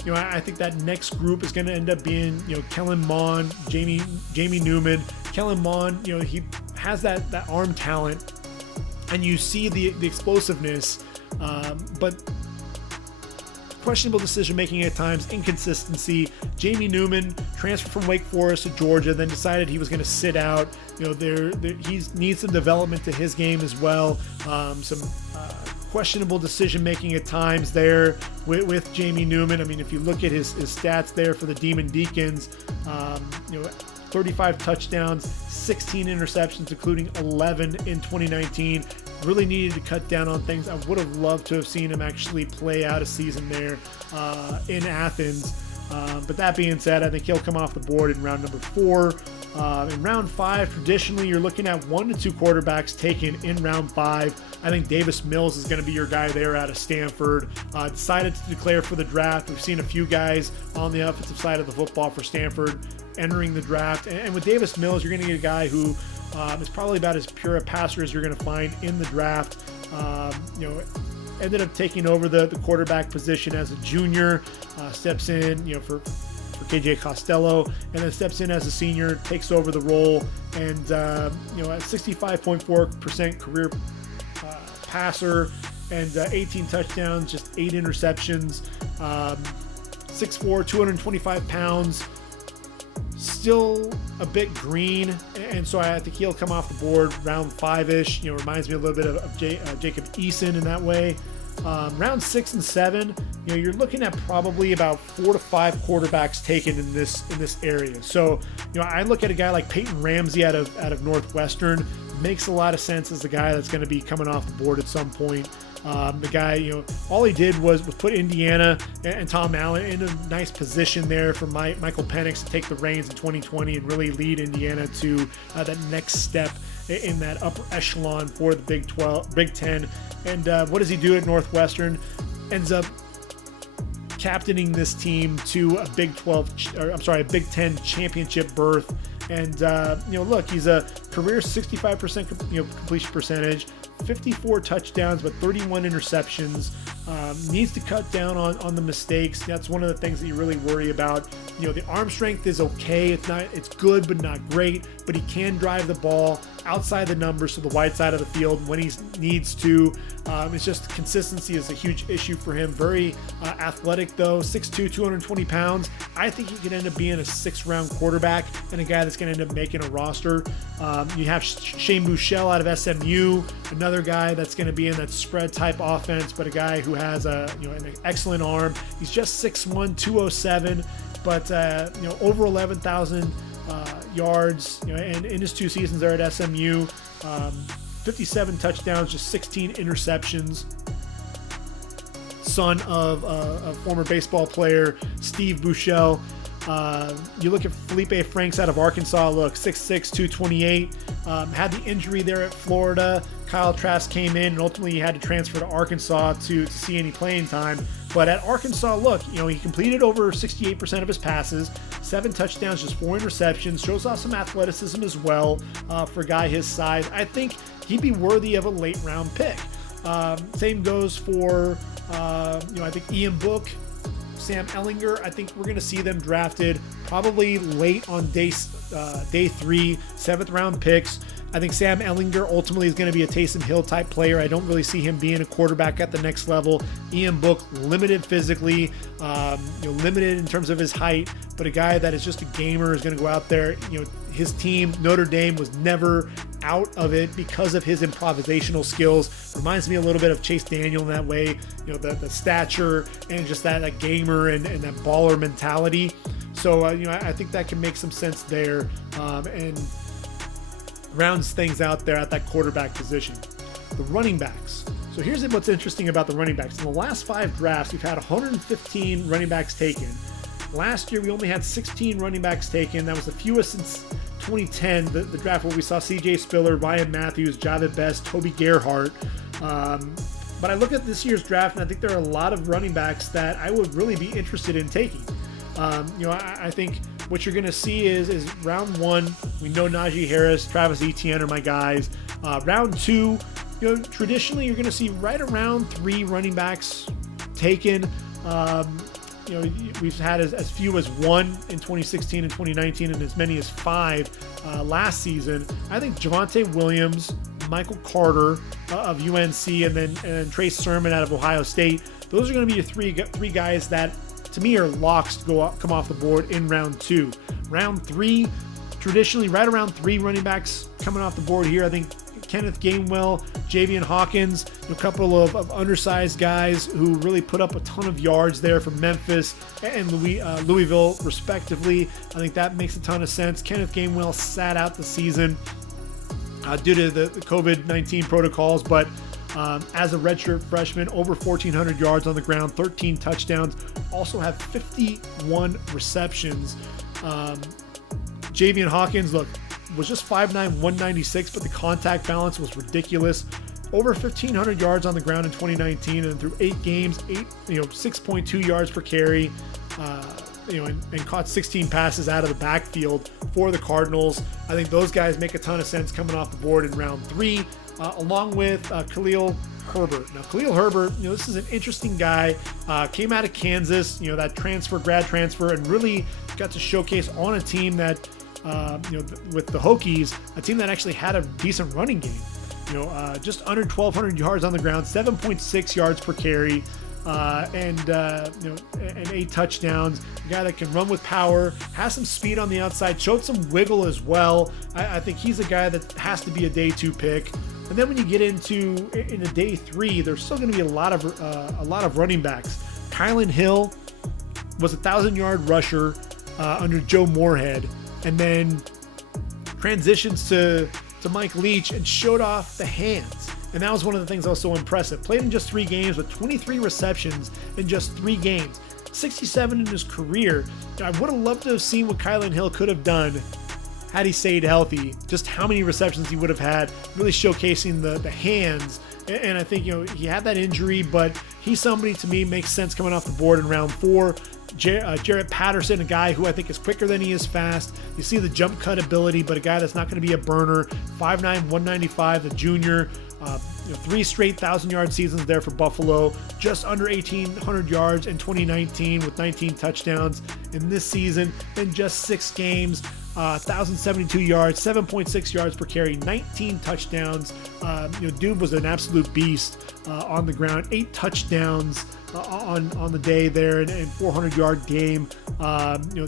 I think that next group is going to end up being, Kellen Mond, Jamie Newman. Kellen Mond, he has that arm talent, and you see the explosiveness, but questionable decision making at times, inconsistency. Jamie Newman transferred from Wake Forest to Georgia, then decided he was going to sit out. He needs some development to his game as well. Some questionable decision making at times there with Jamie Newman. I mean, if you look at his stats there for the Demon Deacons, 35 touchdowns, 16 interceptions, including 11 in 2019. Really needed to cut down on things. I would have loved to have seen him actually play out a season there in Athens. But that being said, I think he'll come off the board in round number 4. In round 5, traditionally, you're looking at 1 to 2 quarterbacks taken in round 5. I think Davis Mills is going to be your guy there out of Stanford. Decided to declare for the draft. We've seen a few guys on the offensive side of the football for Stanford entering the draft. And with Davis Mills, you're going to get a guy who is probably about as pure a passer as you're going to find in the draft. Ended up taking over the quarterback position as a junior, steps in, for for KJ Costello, and then steps in as a senior, takes over the role, and at 65.4% career passer, and 18 touchdowns, just 8 interceptions, 6'4", 225 pounds, still a bit green, and so I think he'll come off the board round 5-ish. Reminds me a little bit of Jacob Eason in that way. Round 6 and 7, you're looking at probably about 4 to 5 quarterbacks taken in this area. So, I look at a guy like Peyton Ramsey out of Northwestern. Makes a lot of sense as the guy that's going to be coming off the board at some point. The guy, all he did was put Indiana and Tom Allen in a nice position there for Michael Penix to take the reins in 2020 and really lead Indiana to that next step in that upper echelon for the Big Ten. And what does he do at Northwestern? Ends up captaining this team to a Big Ten championship berth. And look, he's a career 65% completion percentage, 54 touchdowns, but 31 interceptions. Needs to cut down on the mistakes. That's one of the things that you really worry about. The arm strength is okay. It's good, but not great. But he can drive the ball outside the numbers to the wide side of the field when he needs to. It's just consistency is a huge issue for him. Very athletic though, 6'2", 220 pounds. I think he could end up being a 6th-round quarterback and a guy that's going to end up making a roster. You have Shane Buechele out of SMU, another guy that's going to be in that spread type offense, but a guy who has an excellent arm. He's just 6'1", 207, but over 11,000 yards, and in his 2 seasons there at SMU, 57 touchdowns, just 16 interceptions. Son of a former baseball player, Steve Buechele. You look at Felipe Franks out of Arkansas, 6'6", 228. Had the injury there at Florida. Kyle Trask came in, and ultimately he had to transfer to Arkansas to see any playing time. But at Arkansas, he completed over 68% of his passes, 7 touchdowns, just 4 interceptions, shows off some athleticism as well for a guy his size. I think he'd be worthy of a late round pick. Same goes for, I think Ian Book, Sam Ehlinger. I think we're going to see them drafted probably late on day 3, 7th round picks. I think Sam Ehlinger ultimately is going to be a Taysom Hill type player. I don't really see him being a quarterback at the next level. Ian Book, limited physically, limited in terms of his height, but a guy that is just a gamer, is going to go out there. His team, Notre Dame, was never out of it because of his improvisational skills. Reminds me a little bit of Chase Daniel in that way, the stature and just that gamer and that baller mentality. So, I think that can make some sense there. And rounds things out there at that quarterback position. The running backs. So here's what's interesting about the running backs. In the last 5 drafts, we've had 115 running backs taken. Last year, we only had 16 running backs taken. That was the fewest since 2010, the draft where we saw C.J. Spiller, Ryan Matthews, Javid Best, Toby Gerhart. But I look at this year's draft, and I think there are a lot of running backs that I would really be interested in taking. I think what you're going to see is round 1, we know Najee Harris, Travis Etienne are my guys. Round 2, traditionally you're going to see right around 3 running backs taken. We've had as few as 1 in 2016 and 2019 and as many as 5 last season. I think Javonte Williams, Michael Carter of UNC, and then Trey Sermon out of Ohio State. Those are going to be your three guys that, to me, are locks to come off the board in round 2. Round 3, traditionally right around 3 running backs coming off the board here. I think Kenneth Gainwell, Javian Hawkins, a couple of undersized guys who really put up a ton of yards there from Memphis and Louisville, respectively. I think that makes a ton of sense. Kenneth Gainwell sat out the season due to the COVID-19 protocols, but as a redshirt freshman, over 1,400 yards on the ground, 13 touchdowns, also have 51 receptions. Javian Hawkins, was just 5'9", 196, but the contact balance was ridiculous. Over 1,500 yards on the ground in 2019, and through 8 games, 6.2 yards per carry, and caught 16 passes out of the backfield for the Cardinals. I think those guys make a ton of sense coming off the board in round 3, along with Khalil Herbert. Now, Khalil Herbert, this is an interesting guy. Came out of Kansas, that grad transfer, and really got to showcase on a team that, with the Hokies, a team that actually had a decent running game. Just under 1,200 yards on the ground, 7.6 yards per carry, and 8 touchdowns. A guy that can run with power, has some speed on the outside, showed some wiggle as well. I think he's a guy that has to be a day 2 pick. And then when you get into a day 3, there's still going to be a lot of running backs. Kylan Hill was a 1,000-yard rusher under Joe Moorhead, and then transitions to Mike Leach and showed off the hands. And that was one of the things that was so impressive. Played in just 3 games with 23 receptions in just 3 games. 67 in his career. I would have loved to have seen what Kylan Hill could have done had he stayed healthy. Just how many receptions he would have had, really showcasing the hands. And I think, he had that injury, but he's somebody to me makes sense coming off the board in round 4. Jarrett Patterson, a guy who I think is quicker than he is fast. You see the jump cut ability, but a guy that's not going to be a burner. 5'9", 195, the junior. 3 straight 1,000-yard seasons there for Buffalo. Just under 1,800 yards in 2019 with 19 touchdowns. In this season, in just 6 games, 1,072 yards, 7.6 yards per carry, 19 touchdowns. Dude was an absolute beast on the ground. 8 touchdowns on the day there, and 400-yard game.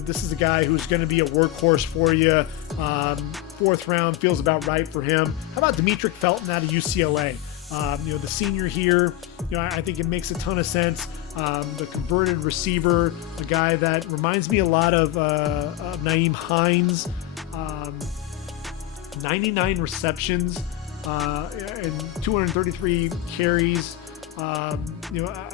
This is a guy who's going to be a workhorse for you. 4th round feels about right for him. How about Demetric Felton out of UCLA? The senior here, I think it makes a ton of sense. The converted receiver, a guy that reminds me a lot of Nyheim Hines. 99 receptions and 233 carries. A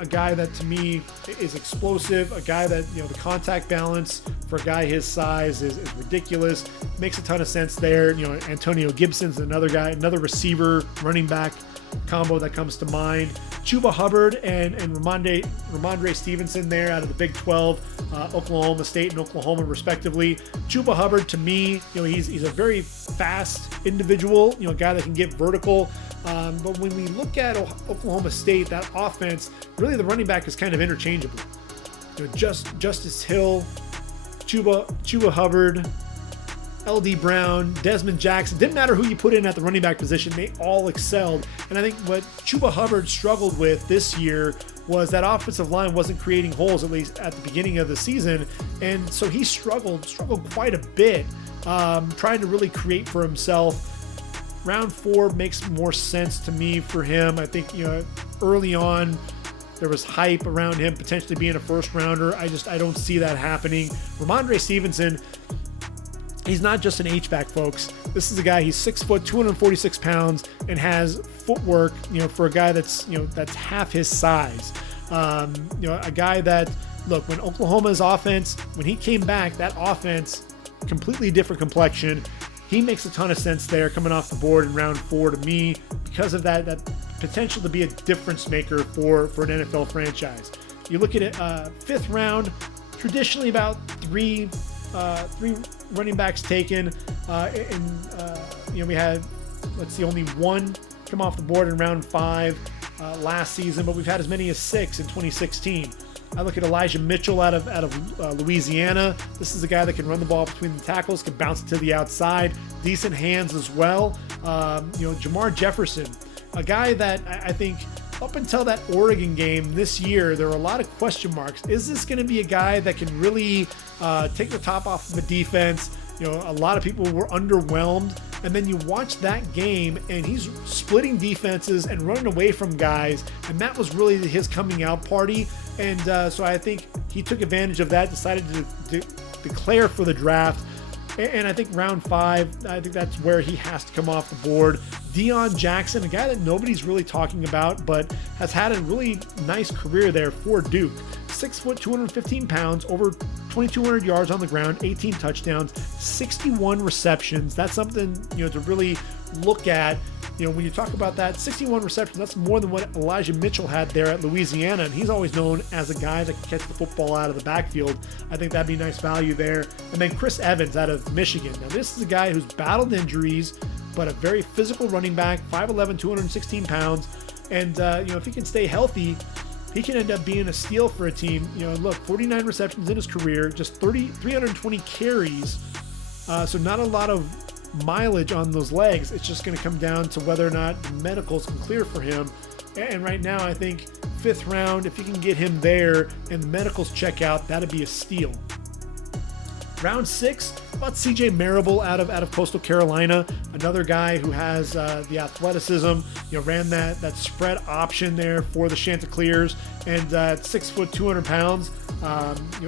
guy that to me is explosive, a guy that, the contact balance for a guy his size is ridiculous. Makes a ton of sense there. Antonio Gibson's another guy, another receiver, running back combo that comes to mind. Chuba Hubbard and Ramondre Stevenson there out of the Big 12, Oklahoma State and Oklahoma respectively. Chuba Hubbard to me, he's a very fast individual, a guy that can get vertical. But when we look at Oklahoma State, that offense, really the running back is kind of interchangeable. Justice Hill, Chuba Hubbard, L.D. Brown, Desmond Jackson. Didn't matter who you put in at the running back position, they all excelled. And I think what Chuba Hubbard struggled with this year was that offensive line wasn't creating holes, at least at the beginning of the season. And so he struggled quite a bit, trying to really create for himself. Round 4 makes more sense to me for him. I think, early on, there was hype around him potentially being a 1st rounder. I don't see that happening. Ramondre Stevenson, he's not just an H-back, folks. This is a guy, he's 6 foot, 246 pounds, and has footwork, for a guy that's half his size. A guy that, look, when Oklahoma's offense, when he came back, that offense, completely different complexion. He makes a ton of sense there coming off the board in round 4 to me because of that potential to be a difference maker for an NFL franchise. You look at it, 5th round, traditionally about 3 running backs taken. We had, only 1 come off the board in round 5 last season, but we've had as many as 6 in 2016. I look at Elijah Mitchell out of Louisiana. This is a guy that can run the ball between the tackles, can bounce it to the outside, decent hands as well. Jamar Jefferson, a guy that I think up until that Oregon game this year, there were a lot of question marks. Is this going to be a guy that can really take the top off of a defense? A lot of people were underwhelmed. And then you watch that game and he's splitting defenses and running away from guys. And that was really his coming out party. And so I think he took advantage of that, decided to declare for the draft. And I think round 5, I think that's where he has to come off the board. Deion Jackson, a guy that nobody's really talking about, but has had a really nice career there for Duke. 6 foot, 215 pounds, over 2,200 yards on the ground, 18 touchdowns, 61 receptions. That's something, to really look at. When you talk about that, 61 receptions, that's more than what Elijah Mitchell had there at Louisiana, and he's always known as a guy that can catch the football out of the backfield. I think that'd be nice value there. And then Chris Evans out of Michigan. Now, this is a guy who's battled injuries, but a very physical running back, 5'11", 216 pounds. And, if he can stay healthy, he can end up being a steal for a team. Look, 49 receptions in his career, just 320 carries. So not a lot of mileage on those legs. It's just going to come down to whether or not the medicals can clear for him. And right now, I think 5th round, if you can get him there and the medicals check out, that'd be a steal. Round 6, about CJ Marable out of Coastal Carolina, another guy who has the athleticism. Ran that spread option there for the Chanticleers, and 6 foot 200 pounds.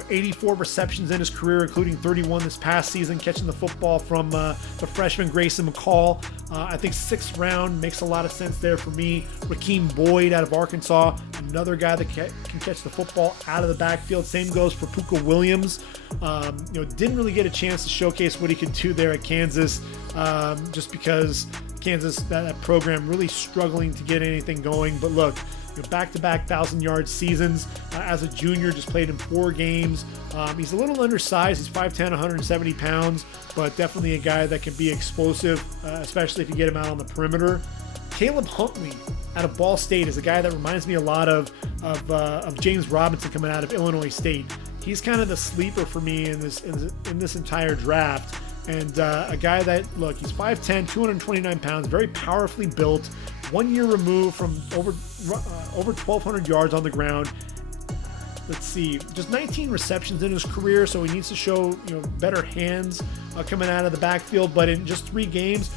84 receptions in his career, including 31 this past season, catching the football from the freshman Grayson McCall. I think 6th round makes a lot of sense there for me. Rakeem Boyd out of Arkansas, another guy that can catch the football out of the backfield. Same goes for Puka Williams. Didn't really get a chance to showcase what he could do there at Kansas, just because Kansas, that program really struggling to get anything going. But look, back-to-back 1,000-yard seasons. As a junior, just played in 4 games. He's a little undersized. He's 5'10", 170 pounds, but definitely a guy that can be explosive, especially if you get him out on the perimeter. Caleb Huntley out of Ball State is a guy that reminds me a lot of James Robinson coming out of Illinois State. He's kind of the sleeper for me in this entire draft. And a guy that, look, he's 5'10", 229 pounds, very powerfully built, 1 year removed from over 1,200 yards on the ground. Let's see, just 19 receptions in his career, so he needs to show better hands coming out of the backfield. But in just 3 games,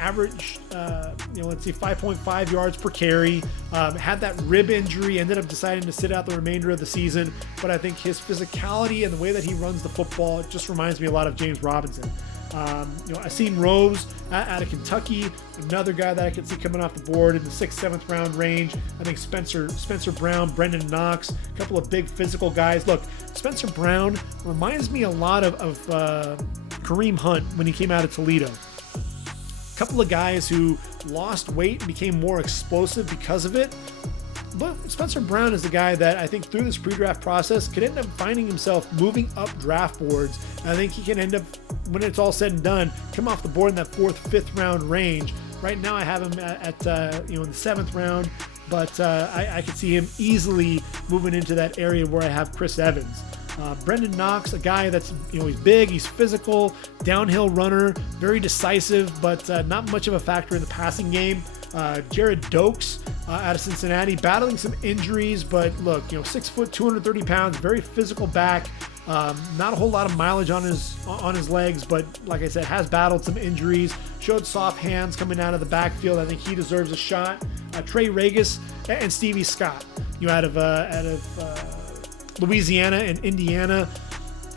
average, 5.5 yards per carry. Had that rib injury, ended up deciding to sit out the remainder of the season. But I think his physicality and the way that he runs the football, it just reminds me a lot of James Robinson. I've seen Rose out of Kentucky, another guy that I can see coming off the board in the 6th, 7th round range. I think Spencer Brown, Brendan Knox, a couple of big physical guys. Look, Spencer Brown reminds me a lot of Kareem Hunt when he came out of Toledo. A couple of guys who lost weight and became more explosive because of it. But Spencer Brown is the guy that I think through this pre-draft process could end up finding himself moving up draft boards. And I think he can end up, when it's all said and done, come off the board in that 4th, 5th round range. Right now I have him at in the 7th round, but I could see him easily moving into that area where I have Chris Evans. Brendan Knox, a guy that's, he's big, he's physical, downhill runner, very decisive, but not much of a factor in the passing game. Jared Dokes out of Cincinnati, battling some injuries, but look, 6 foot, 230 pounds, very physical back. Not a whole lot of mileage on his legs, but like I said, has battled some injuries, showed soft hands coming out of the backfield. I think he deserves a shot. Trey Regis and Stevie Scott, out of Louisiana and Indiana,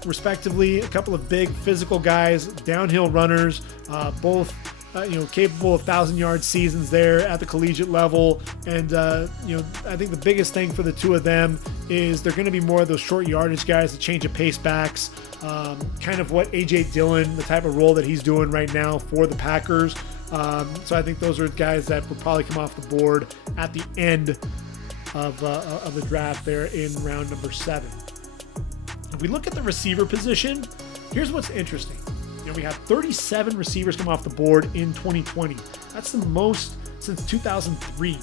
respectively. A couple of big physical guys, downhill runners, both capable of 1,000-yard seasons there at the collegiate level. And I think the biggest thing for the two of them is they're going to be more of those short yardage guys, the change of pace backs, kind of what A.J. Dillon, the type of role that he's doing right now for the Packers. So I think those are guys that will probably come off the board at the end of the draft there in round number 7. If we look at the receiver position, here's what's interesting. We have 37 receivers come off the board in 2020. That's the most since 2003.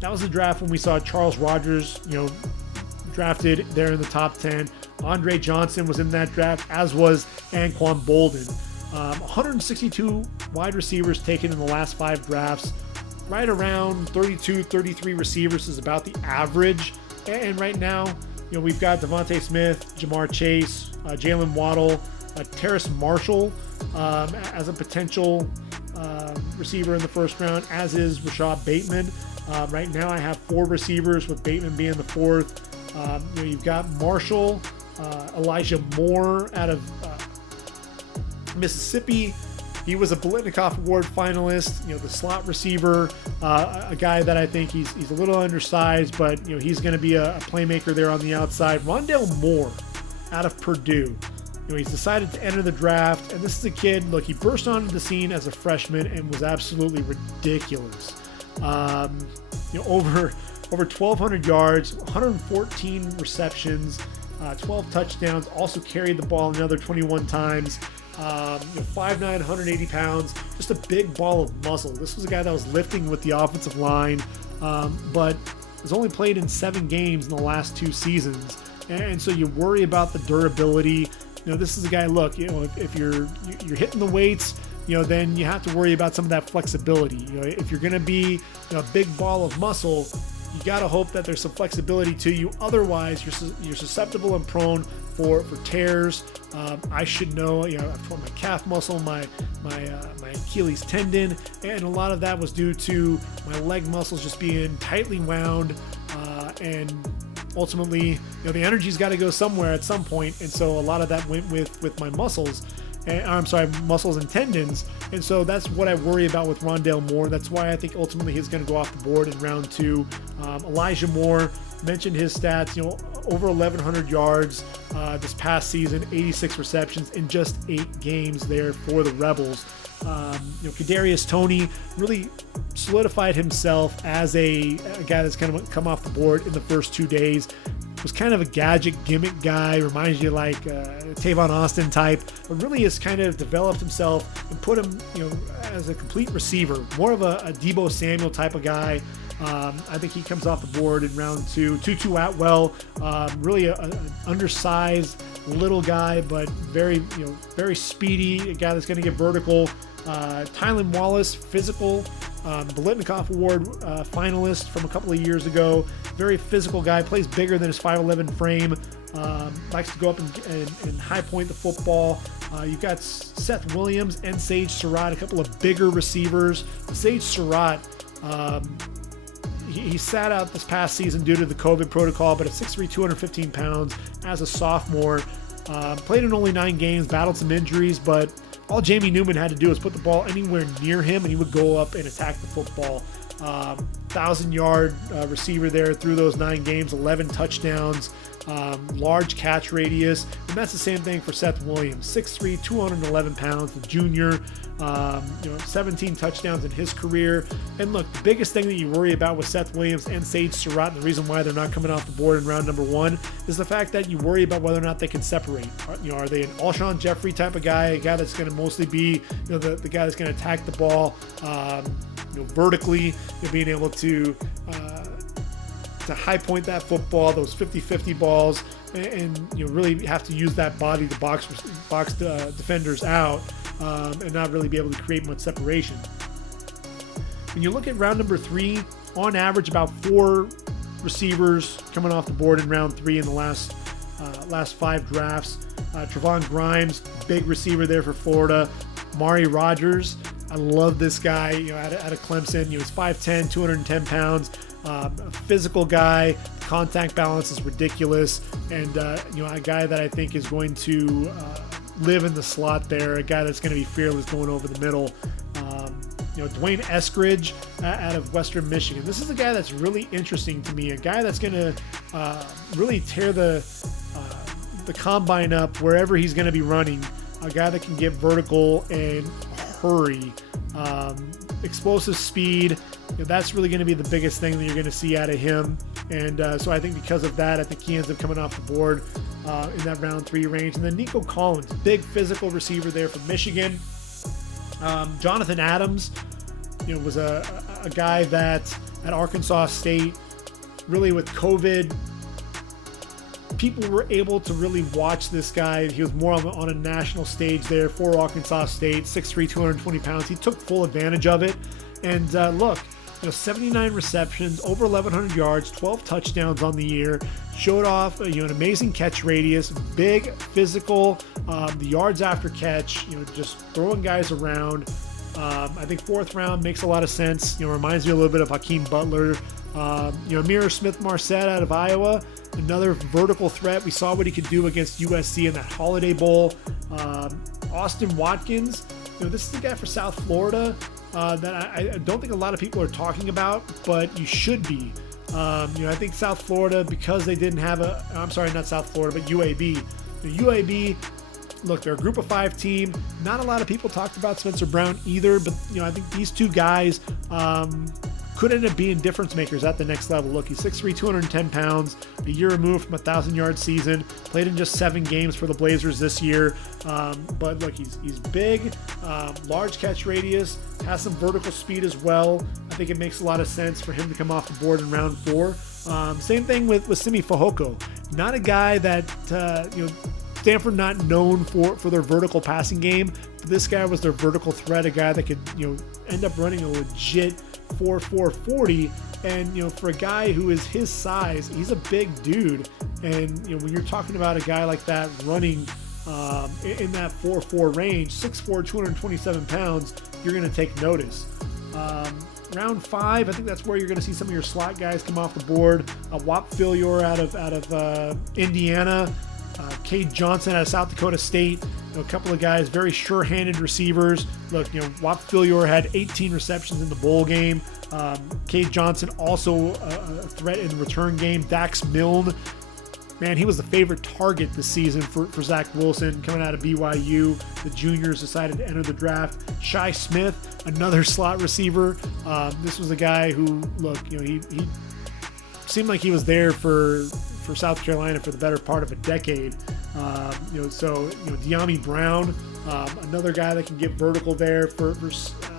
That was the draft when we saw Charles Rogers, drafted there in the top 10. Andre Johnson was in that draft, as was Anquan Boldin. 162 wide receivers taken in the last 5 drafts. Right around 32, 33 receivers is about the average. And right now, we've got Devontae Smith, Jamar Chase, Jalen Waddle, Terrace Marshall as a potential receiver in the first round, as is Rashad Bateman. Right now I have 4 receivers, with Bateman being the 4th. You've got Marshall, Elijah Moore out of Mississippi. He was a Biletnikoff Award finalist, the slot receiver, a guy that I think he's a little undersized, but he's going to be a playmaker there on the outside. Rondale Moore out of Purdue. He's decided to enter the draft, and this is a kid, look, he burst onto the scene as a freshman and was absolutely ridiculous. Over 1,200 yards, 114 receptions, 12 touchdowns, also carried the ball another 21 times. 5'9", 180 pounds, just a big ball of muscle. This was a guy that was lifting with the offensive line. but has only played in 7 games in the last 2 seasons. And so you worry about the durability. This is a guy, look, if you're hitting the weights, then you have to worry about some of that flexibility. If you're going to be a big ball of muscle, you got to hope that there's some flexibility to you. Otherwise, you're susceptible and prone for tears. I should know, I've torn my calf muscle, my Achilles tendon, and a lot of that was due to my leg muscles just being tightly wound, and ultimately, the energy's got to go somewhere at some point, and so a lot of that went with my muscles. Muscles and tendons. And so that's what I worry about with Rondale Moore. That's why I think ultimately he's going to go off the board in round 2. Elijah Moore, mentioned his stats, over 1,100 yards this past season, 86 receptions in just 8 games there for the Rebels. Kadarius Toney really solidified himself as a guy that's kind of come off the board in the first 2 days. Was kind of a gadget gimmick guy, reminds you like Tavon Austin type, but really has kind of developed himself and put him, as a complete receiver, more of a Deebo Samuel type of guy. I think he comes off the board in round 2. Tutu Atwell, really an undersized little guy, but very speedy, a guy that's going to get vertical. Tylan Wallace, physical, Biletnikoff Award finalist from a couple of years ago. Very physical guy, plays bigger than his 5'11 frame, likes to go up and high point the football. You've got Seth Williams and Sage Surratt, a couple of bigger receivers. Sage Surratt, he sat out this past season due to the COVID protocol, but at 6'3", 215 pounds as a sophomore. Played in only 9 games, battled some injuries, but all Jamie Newman had to do was put the ball anywhere near him, and he would go up and attack the football. 1,000-yard receiver there through those 9 games, 11 touchdowns, large catch radius. And that's the same thing for Seth Williams, 6'3", 211 pounds, the junior, 17 touchdowns in his career. And look, the biggest thing that you worry about with Seth Williams and Sage Surratt, and the reason why they're not coming off the board in round number 1, is the fact that you worry about whether or not they can separate. Are they an Alshon Jeffrey type of guy, a guy that's going to mostly be the guy that's going to attack the ball vertically, being able to high point that football, those 50-50 balls, and really have to use that body to box defenders out, and not really be able to create much separation. When you look at round number 3, on average about 4 receivers coming off the board in round 3 in the last 5 drafts. Trevon Grimes, big receiver there for Florida. Mari Rodgers, I love this guy, out of Clemson. He's 5'10", 210 pounds, a physical guy. Contact balance is ridiculous, and a guy that I think is going to live in the slot there. A guy that's going to be fearless going over the middle. Dwayne Eskridge out of Western Michigan. This is a guy that's really interesting to me. A guy that's going to really tear the combine up wherever he's going to be running. A guy that can get vertical and hurry, explosive speed. That's really going to be the biggest thing that you're going to see out of him. And so I think because of that, I think he ends up coming off the board in that round 3 range. And then Nico Collins, big physical receiver there from Michigan. Jonathan Adams, was a guy that at Arkansas State, really with COVID, people were able to really watch this guy. He was more on a national stage there for Arkansas State, 6'3", 220 pounds. He took full advantage of it. And look, 79 receptions, over 1,100 yards, 12 touchdowns on the year. Showed off an amazing catch radius, big, physical, the yards after catch, just throwing guys around. I think 4th round makes a lot of sense. Reminds me a little bit of Hakeem Butler. Amir Smith-Marset out of Iowa, another vertical threat. We saw what he could do against USC in that Holiday Bowl. Austin Watkins, this is the guy for South Florida that I don't think a lot of people are talking about, but you should be. I think South Florida, because they didn't have not South Florida, but UAB. The UAB, look, they're a group of 5 team. Not a lot of people talked about Spencer Brown either, but I think these 2 guys could end up being difference makers at the next level. Look, he's 6'3", 210 pounds, a year removed from a 1,000-yard season, played in just 7 games for the Blazers this year. But look, he's big, large catch radius, has some vertical speed as well. I think it makes a lot of sense for him to come off the board in round 4. Same thing with Simi Fehoko. Not a guy that, Stanford not known for their vertical passing game, but this guy was their vertical threat, a guy that could, end up running a legit 4.40. And, for a guy who is his size, he's a big dude. And, when you're talking about a guy like that running in that 4.4 range, 6'4", 227 pounds, you're going to take notice. Round 5, I think that's where you're going to see some of your slot guys come off the board. Whop Philyor out of Indiana, Cade Johnson out of South Dakota State. A couple of guys, very sure-handed receivers. Look, Whop Philyor had 18 receptions in the bowl game. Cade Johnson also a threat in the return game. Dax Milne, man, he was the favorite target this season for Zach Wilson coming out of BYU. The juniors decided to enter the draft. Shi Smith, another slot receiver. This was a guy who, look, he seemed like he was there for South Carolina for the better part of a decade. De'Ami Brown, another guy that can get vertical there for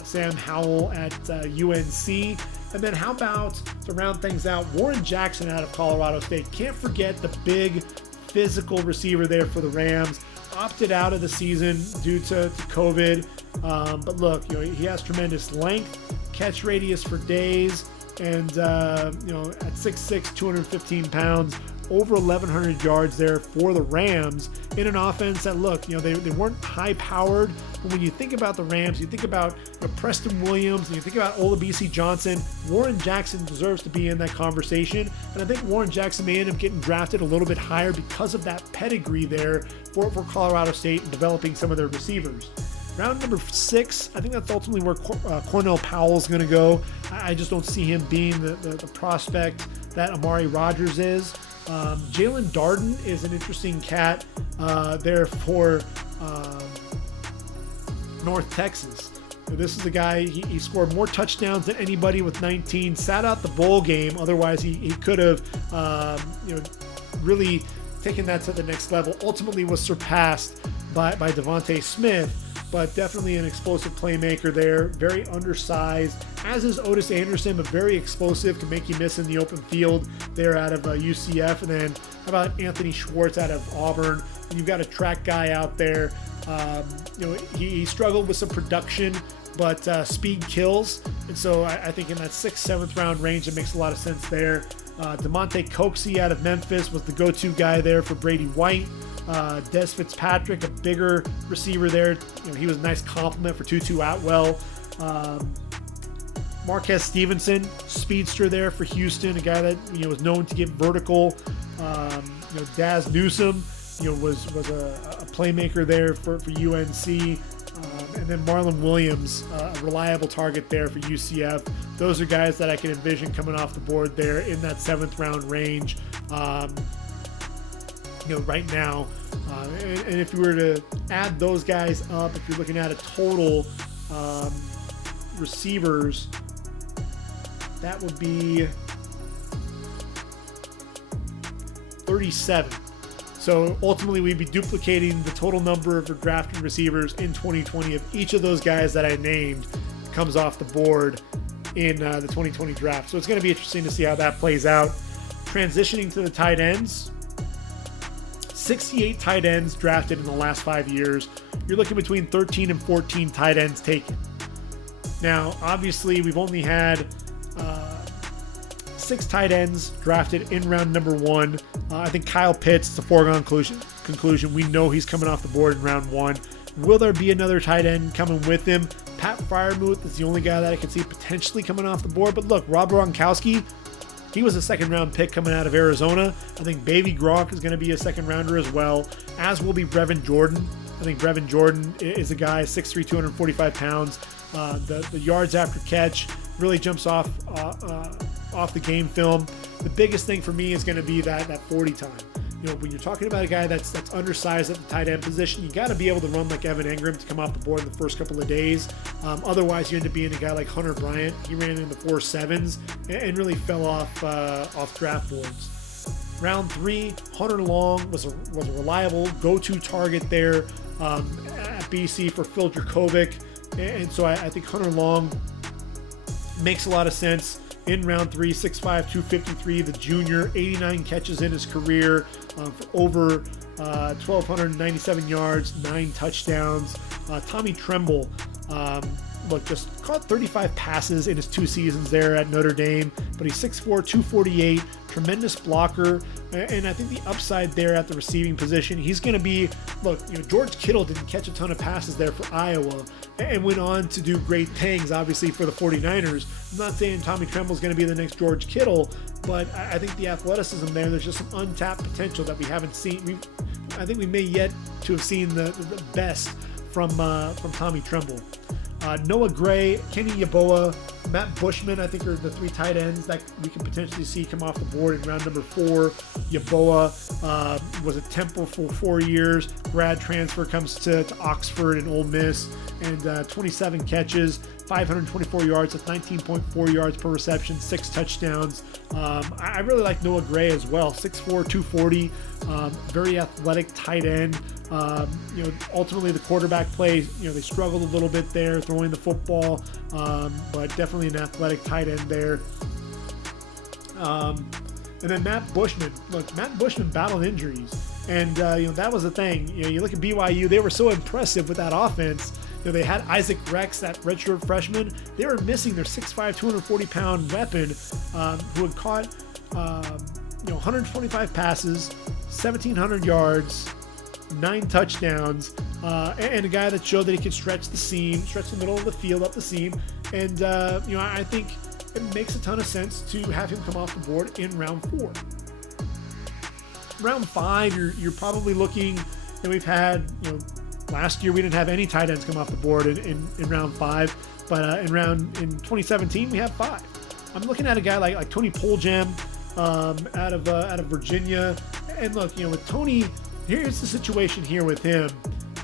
Sam Howell at UNC. And then how about, to round things out, Warren Jackson out of Colorado State. Can't forget the big physical receiver there for the Rams. Opted out of the season due to COVID. But look, he has tremendous length, catch radius for days, and at 6'6", 215 pounds, over 1,100 yards there for the Rams in an offense that, look, they weren't high powered, but when you think about the Rams, you think about Preston Williams, and you think about Olabisi Johnson. Warren Jackson deserves to be in that conversation, and I think Warren Jackson may end up getting drafted a little bit higher because of that pedigree there for Colorado State and developing some of their receivers. Round number 6, I think that's ultimately where Cornell Powell's going to go. I just don't see him being the prospect that Amari Rodgers is. Jalen Darden is an interesting cat there for North Texas. This is a guy, he scored more touchdowns than anybody with 19, sat out the bowl game. Otherwise, he could have really taken that to the next level. Ultimately was surpassed by Devontae Smith, but definitely an explosive playmaker there. Very undersized, as is Otis Anderson, but very explosive, can make you miss in the open field there out of UCF. And then how about Anthony Schwartz out of Auburn? And you've got a track guy out there. He struggled with some production, but speed kills. And so I think in that 6th, 7th round range, it makes a lot of sense there. DeMonte Coxey out of Memphis was the go-to guy there for Brady White. Des Fitzpatrick, a bigger receiver there. He was a nice compliment for Tutu Atwell. Marquez Stevenson, speedster there for Houston, a guy that was known to get vertical. Daz Newsome, was a playmaker there for UNC. And then Marlon Williams, a reliable target there for UCF. Those are guys that I can envision coming off the board there in that 7th round range. Right now. And if you were to add those guys up, if you're looking at a total receivers, that would be 37. So ultimately, we'd be duplicating the total number of drafted receivers in 2020 if each of those guys that I named comes off the board in the 2020 draft. So it's going to be interesting to see how that plays out. Transitioning to the tight ends, 68 tight ends drafted in the last 5 years. You're looking between 13 and 14 tight ends taken. Now, obviously, we've only had 6 tight ends drafted in round number 1. I think Kyle Pitts is a foregone conclusion. We know he's coming off the board in round 1. Will there be another tight end coming with him? Pat Freiermuth is the only guy that I can see potentially coming off the board. But look, Rob Gronkowski, he was a 2nd round pick coming out of Arizona. I think Baby Gronk is going to be a 2nd rounder as well, as will be Brevin Jordan. I think Brevin Jordan is a guy, 6'3", 245 pounds. The yards after catch really jumps off the game film. The biggest thing for me is going to be that 40 time. When you're talking about a guy that's undersized at the tight end position, you got to be able to run like Evan Engram to come off the board in the first couple of days. Otherwise, you end up being a guy like Hunter Bryant. He ran in the 4.7s and really fell off draft boards. Round 3, Hunter Long was a reliable go-to target there at BC for Phil Dracovic. And so I think Hunter Long makes a lot of sense. In round 3, 6'5", 253, the junior, 89 catches in his career for over 1,297 yards, 9 touchdowns. Tommy Tremble, just caught 35 passes in his 2 seasons there at Notre Dame, but he's 6'4", 248, tremendous blocker, and I think the upside there at the receiving position, he's going to be, George Kittle didn't catch a ton of passes there for Iowa and went on to do great things, obviously, for the 49ers. I'm not saying Tommy Tremble's going to be the next George Kittle, but I think the athleticism there's just some untapped potential that we haven't seen. I think we may yet to have seen the best from Tommy Tremble. Noah Gray, Kenny Yeboah, Matt Bushman, I think are the 3 tight ends that we can potentially see come off the board in round number 4. Yeboah was at Temple for 4 years. Grad transfer, comes to Oxford and Ole Miss, and 27 catches, 524 yards, that's 19.4 yards per reception, 6 touchdowns. I really like Noah Gray as well, 6'4", 240, very athletic tight end. Ultimately the quarterback play, they struggled a little bit there throwing the football, but definitely an athletic tight end there. And then Matt Bushman. Matt Bushman battled injuries, and that was the thing. You look at BYU; they were so impressive with that offense. They had Isaac Rex, that redshirt freshman. They were missing their 6'5", 240-pound weapon, who had caught 125 passes, 1,700 yards, 9 touchdowns, and a guy that showed that he could stretch the middle of the field up the seam. And I think it makes a ton of sense to have him come off the board in round 4. Round 5, you're probably looking, and we've had, last year we didn't have any tight ends come off the board in round 5, but in 2017 we have 5. I'm looking at a guy like Tony Poljam out of Virginia, and look, with Tony, here's the situation here with him.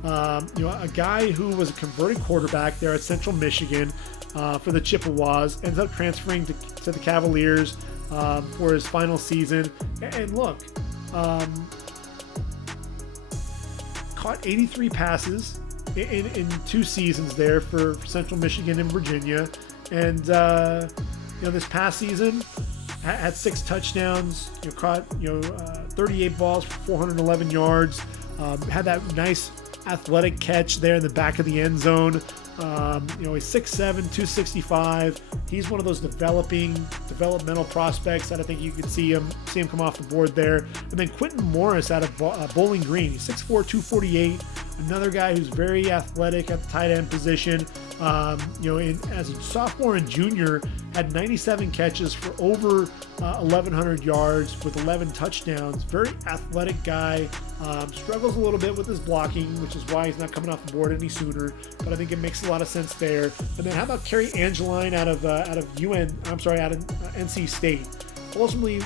A guy who was a converted quarterback there at Central Michigan for the Chippewas, ends up transferring to the Cavaliers for his final season, and look, caught 83 passes in 2 seasons there for Central Michigan and Virginia, and this past season had 6 touchdowns, caught 38 balls for 411 yards, had that nice athletic catch there in the back of the end zone. He's 6'7", 265. He's one of those developmental prospects that I think you could see him come off the board there. And then Quentin Morris out of Bowling Green. He's 6'4", 248. Another guy who's very athletic at the tight end position. As a sophomore and junior, had 97 catches for over 1,100 yards with 11 touchdowns. Very athletic guy. Struggles a little bit with his blocking, which is why he's not coming off the board any sooner. But I think it makes a lot of sense there. And then how about Kerry Angeline out of NC State? Ultimately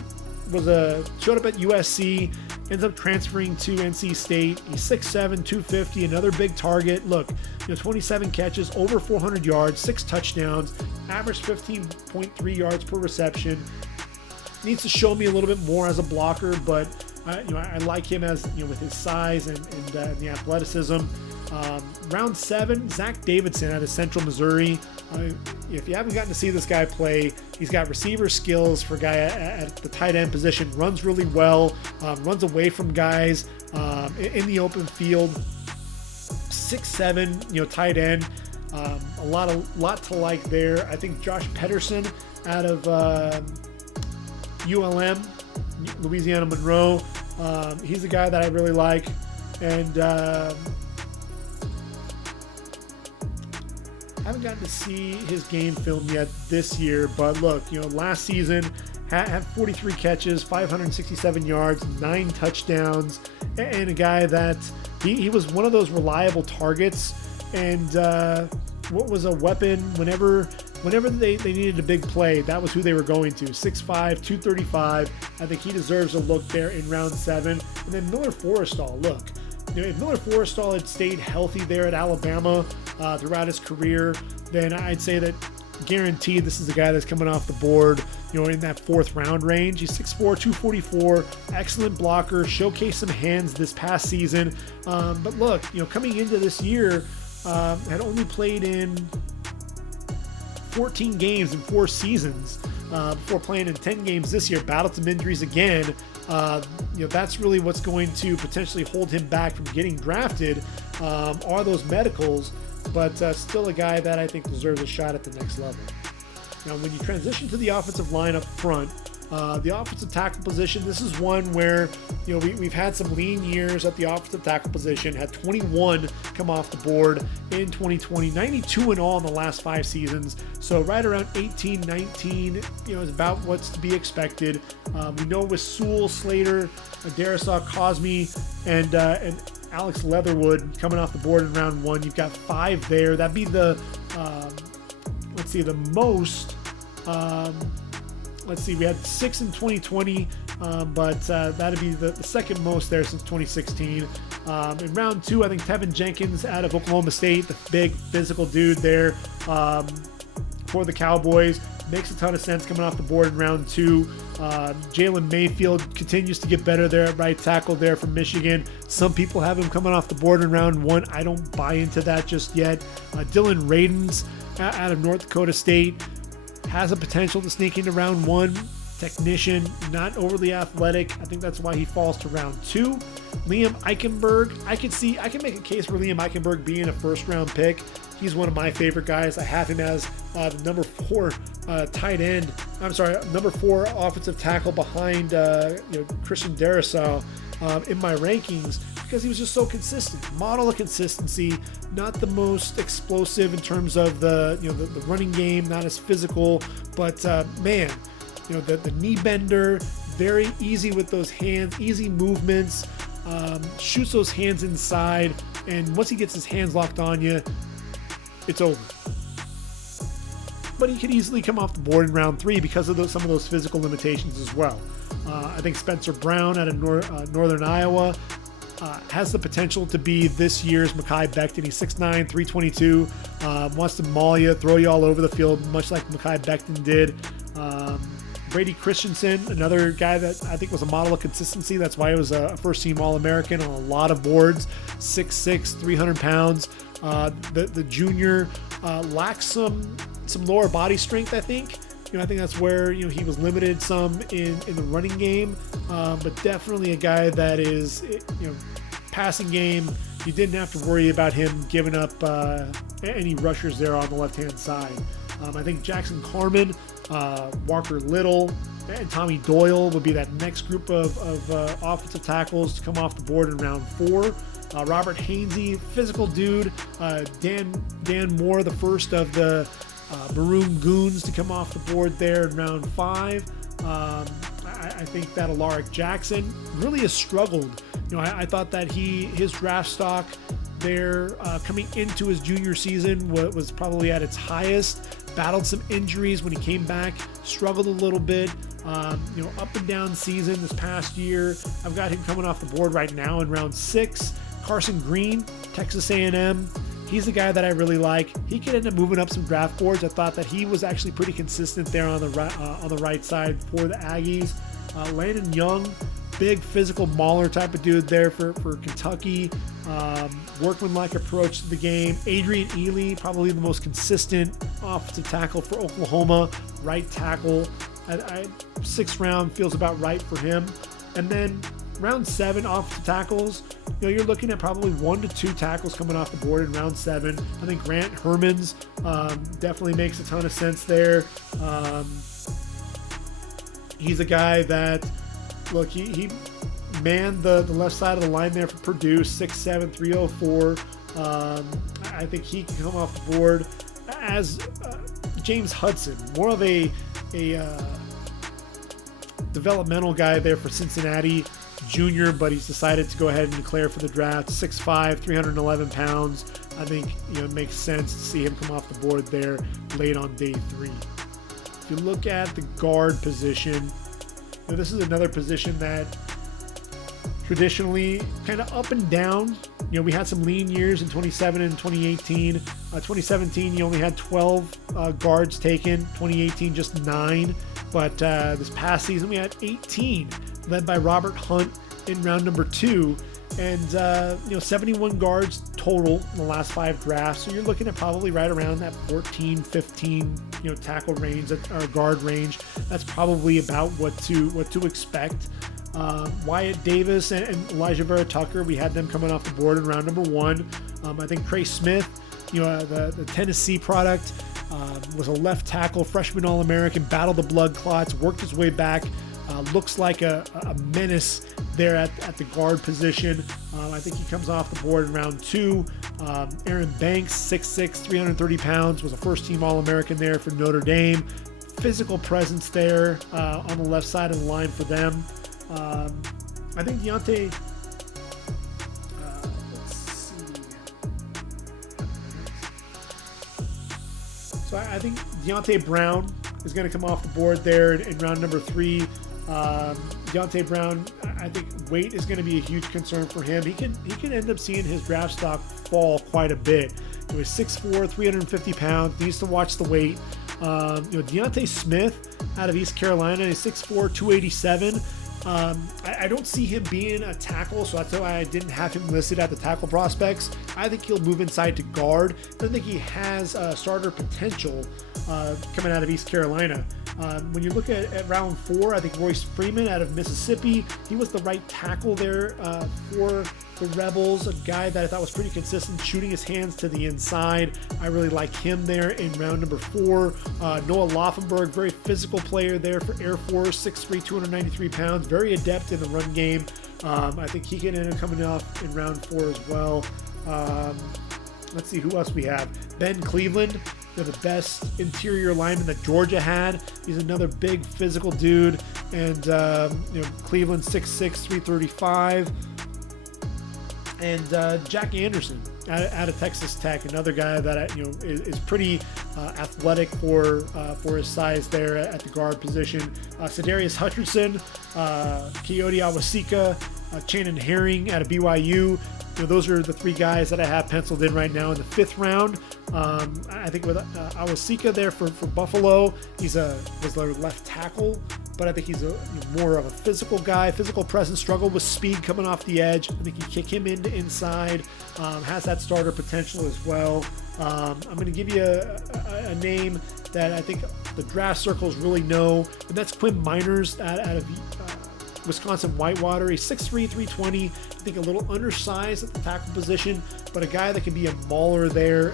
showed up at USC, ends up transferring to NC State. He's 6'7", 250, another big target. Look, 27 catches, over 400 yards, 6 touchdowns, averaged 15.3 yards per reception. Needs to show me a little bit more as a blocker, but I like him as with his size and the athleticism. Round 7, Zach Davidson out of Central Missouri. If you haven't gotten to see this guy play, he's got receiver skills for a guy at the tight end position. Runs really well, runs away from guys in the open field. 6'7", tight end. A lot to like there. I think Josh Pedersen out of ULM, Louisiana Monroe. He's a guy that I really like, and haven't gotten to see his game film yet this year, but look, last season had 43 catches, 567 yards, 9 touchdowns, and a guy that he was one of those reliable targets, and what was a weapon whenever they needed a big play, that was who they were going to. 6'5", 235. I think he deserves a look there in round 7. And then Miller Forrestall, look, if Miller Forrestall had stayed healthy there at Alabama throughout his career, then I'd say that guaranteed this is the guy that's coming off the board, in that 4th round range. He's 6'4", 244, excellent blocker, showcased some hands this past season. But look, coming into this year, had only played in 14 games in 4 seasons before playing in 10 games this year, battled some injuries again. That's really what's going to potentially hold him back from getting drafted, are those medicals, but still a guy that I think deserves a shot at the next level. Now, when you transition to the offensive line up front, the offensive tackle position, this is one where, we've had some lean years at the offensive tackle position, had 21 come off the board in 2020, 92 in all in the last 5 seasons. So right around 18, 19, is about what's to be expected. We know with Sewell, Slater, Darisaw, Cosme, and Alex Leatherwood coming off the board in round 1, you've got 5 there. That'd be the, the most. We had 6 in 2020, but that'd be the second most there since 2016. In round 2, I think Tevin Jenkins out of Oklahoma State, the big physical dude there for the Cowboys, makes a ton of sense coming off the board in round 2. Jalen Mayfield continues to get better there at right tackle there from Michigan. Some people have him coming off the board in round 1. I don't buy into that just yet. Dylan Radins out of North Dakota State has a potential to sneak into round 1. Technician, not overly athletic. I think that's why he falls to round 2. Liam Eichenberg, I can make a case for Liam Eichenberg being a first-round pick. He's one of my favorite guys. I have him as the number 4 tight end. Number 4 offensive tackle behind Christian Darisaw in my rankings, because he was just so consistent. Model of consistency, not the most explosive in terms of the running game, not as physical, but the knee bender, very easy with those hands, easy movements, shoots those hands inside, and once he gets his hands locked on you, it's over. But he could easily come off the board in round 3 because of some of those physical limitations as well. I think Spencer Brown out of Northern Iowa has the potential to be this year's Mekhi Becton. He's 6'9", 322, wants to maul you, throw you all over the field, much like Mekhi Becton did. Brady Christensen, another guy that I think was a model of consistency. That's why he was a first-team All-American on a lot of boards. 6'6", 300 pounds. The junior lacks some lower body strength, I think. I think that's where he was limited some in the running game, but definitely a guy that is passing game. You didn't have to worry about him giving up any rushers there on the left-hand side. I think Jackson Carman, Walker Little, and Tommy Doyle would be that next group of offensive tackles to come off the board in round 4. Robert Hainsey, physical dude. Dan Moore, the first of the Maroon Goons to come off the board there in round 5. I think that Alaric Jackson really has struggled. I thought that his draft stock there coming into his junior season was probably at its highest. Battled some injuries when he came back, struggled a little bit. Up and down season this past year. I've got him coming off the board right now in round 6. Carson Green, Texas A&M. He's the guy that I really like. He could end up moving up some draft boards. I thought that he was actually pretty consistent there on the right side for the Aggies. Landon Young, big physical mauler type of dude there for Kentucky. Workmanlike approach to the game. Adrian Ely, probably the most consistent offensive tackle for Oklahoma. Right tackle. 6th round feels about right for him. And then round 7 offensive tackles, you're looking at probably 1 to 2 tackles coming off the board in round 7. I think Grant Hermans definitely makes a ton of sense there. He's a guy that, look, he manned the left side of the line there for Purdue, 6'7", 304. I think he can come off the board as James Hudson, more of a developmental guy there for Cincinnati, junior, but he's decided to go ahead and declare for the draft. 6'5", 311 pounds. I think it makes sense to see him come off the board there late on day 3. If you look at the guard position, this is another position that traditionally kind of up and down. We had some lean years in 2017 and 2018. 2017, you only had 12 guards taken. 2018, just 9. But this past season, we had 18, led by Robert Hunt in round number 2. And 71 guards total in the last 5 drafts. So you're looking at probably right around that 14, 15, tackle range or guard range. That's probably about what to expect. Wyatt Davis and Elijah Vera Tucker, we had them coming off the board in round number 1. I think Trey Smith, the Tennessee product, was a left tackle, freshman All-American, battled the blood clots, worked his way back. Looks like a menace there at the guard position. I think he comes off the board in round 2. Aaron Banks, 6'6", 330 pounds, was a first-team All-American there for Notre Dame. Physical presence there on the left side of the line for them. I think Deontay... let's see. So I think Deontay Brown is going to come off the board there in round number 3. Deontay Brown, I think weight is going to be a huge concern for him. He can end up seeing his draft stock fall quite a bit. He was 6'4", 350 pounds. Needs to watch the weight. Deontay Smith out of East Carolina is 6'4", 287. I don't see him being a tackle, so that's why I didn't have him listed at the tackle prospects. I think he'll move inside to guard. I think he has starter potential coming out of East Carolina. When you look at round 4, I think Royce Freeman out of Mississippi, he was the right tackle there for the Rebels, a guy that I thought was pretty consistent, shooting his hands to the inside. I really like him there in round number 4. Noah Laufenberg, very physical player there for Air Force, 6'3", 293 pounds, very adept in the run game. I think he can end up coming off in round 4 as well. Let's see who else we have. Ben Cleveland, the best interior lineman that Georgia had. He's another big physical dude. And Cleveland, 6'6", 335. And Jack Anderson out of Texas Tech, another guy that is pretty athletic for his size there at the guard position. Sedarius Hutchinson, Coyote Awosika, Channon Herring out of BYU. Those are the 3 guys that I have penciled in right now in the 5th round. I think with Awosika there for Buffalo, was their left tackle, but I think he's more of a physical guy, physical presence, struggled with speed coming off the edge. I think you kick him into inside, has that starter potential as well. I'm going to give you a name that I think the draft circles really know, and that's Quinn Miners out of Wisconsin Whitewater. He's 6'3", 320. I think a little undersized at the tackle position, but a guy that can be a mauler there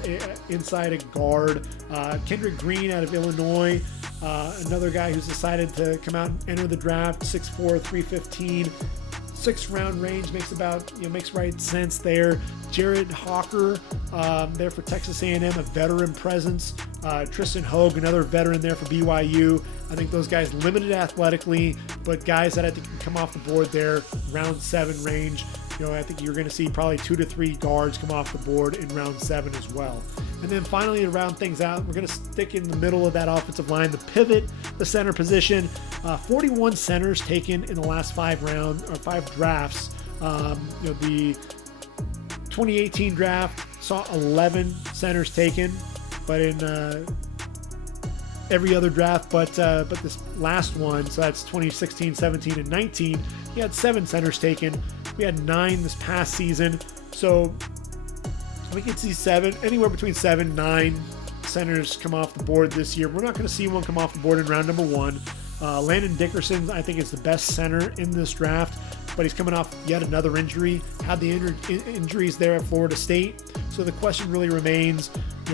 inside a guard. Kendrick Green out of Illinois, another guy who's decided to come out and enter the draft, 6'4", 315. 6th round range makes right sense there. Jared Hawker there for Texas A&M, a veteran presence. Tristan Hogue, another veteran there for BYU. I think those guys limited athletically, but guys that I think can come off the board there, round 7 range. I think you're going to see probably 2 to 3 guards come off the board in round 7 as well. And then finally, to round things out, we're going to stick in the middle of that offensive line, the pivot, the center position. 41 centers taken in the last 5 drafts. The 2018 draft saw 11 centers taken, but in every other draft but this last one, so that's 2016, 17, and 19, he had 7 centers taken. We had 9 this past season, so we can see anywhere between 7, 9 centers come off the board this year. We're not going to see one come off the board in round number 1. Landon Dickerson, I think, is the best center in this draft, but he's coming off yet another injury. Had the injuries there at Florida State. So the question really remains,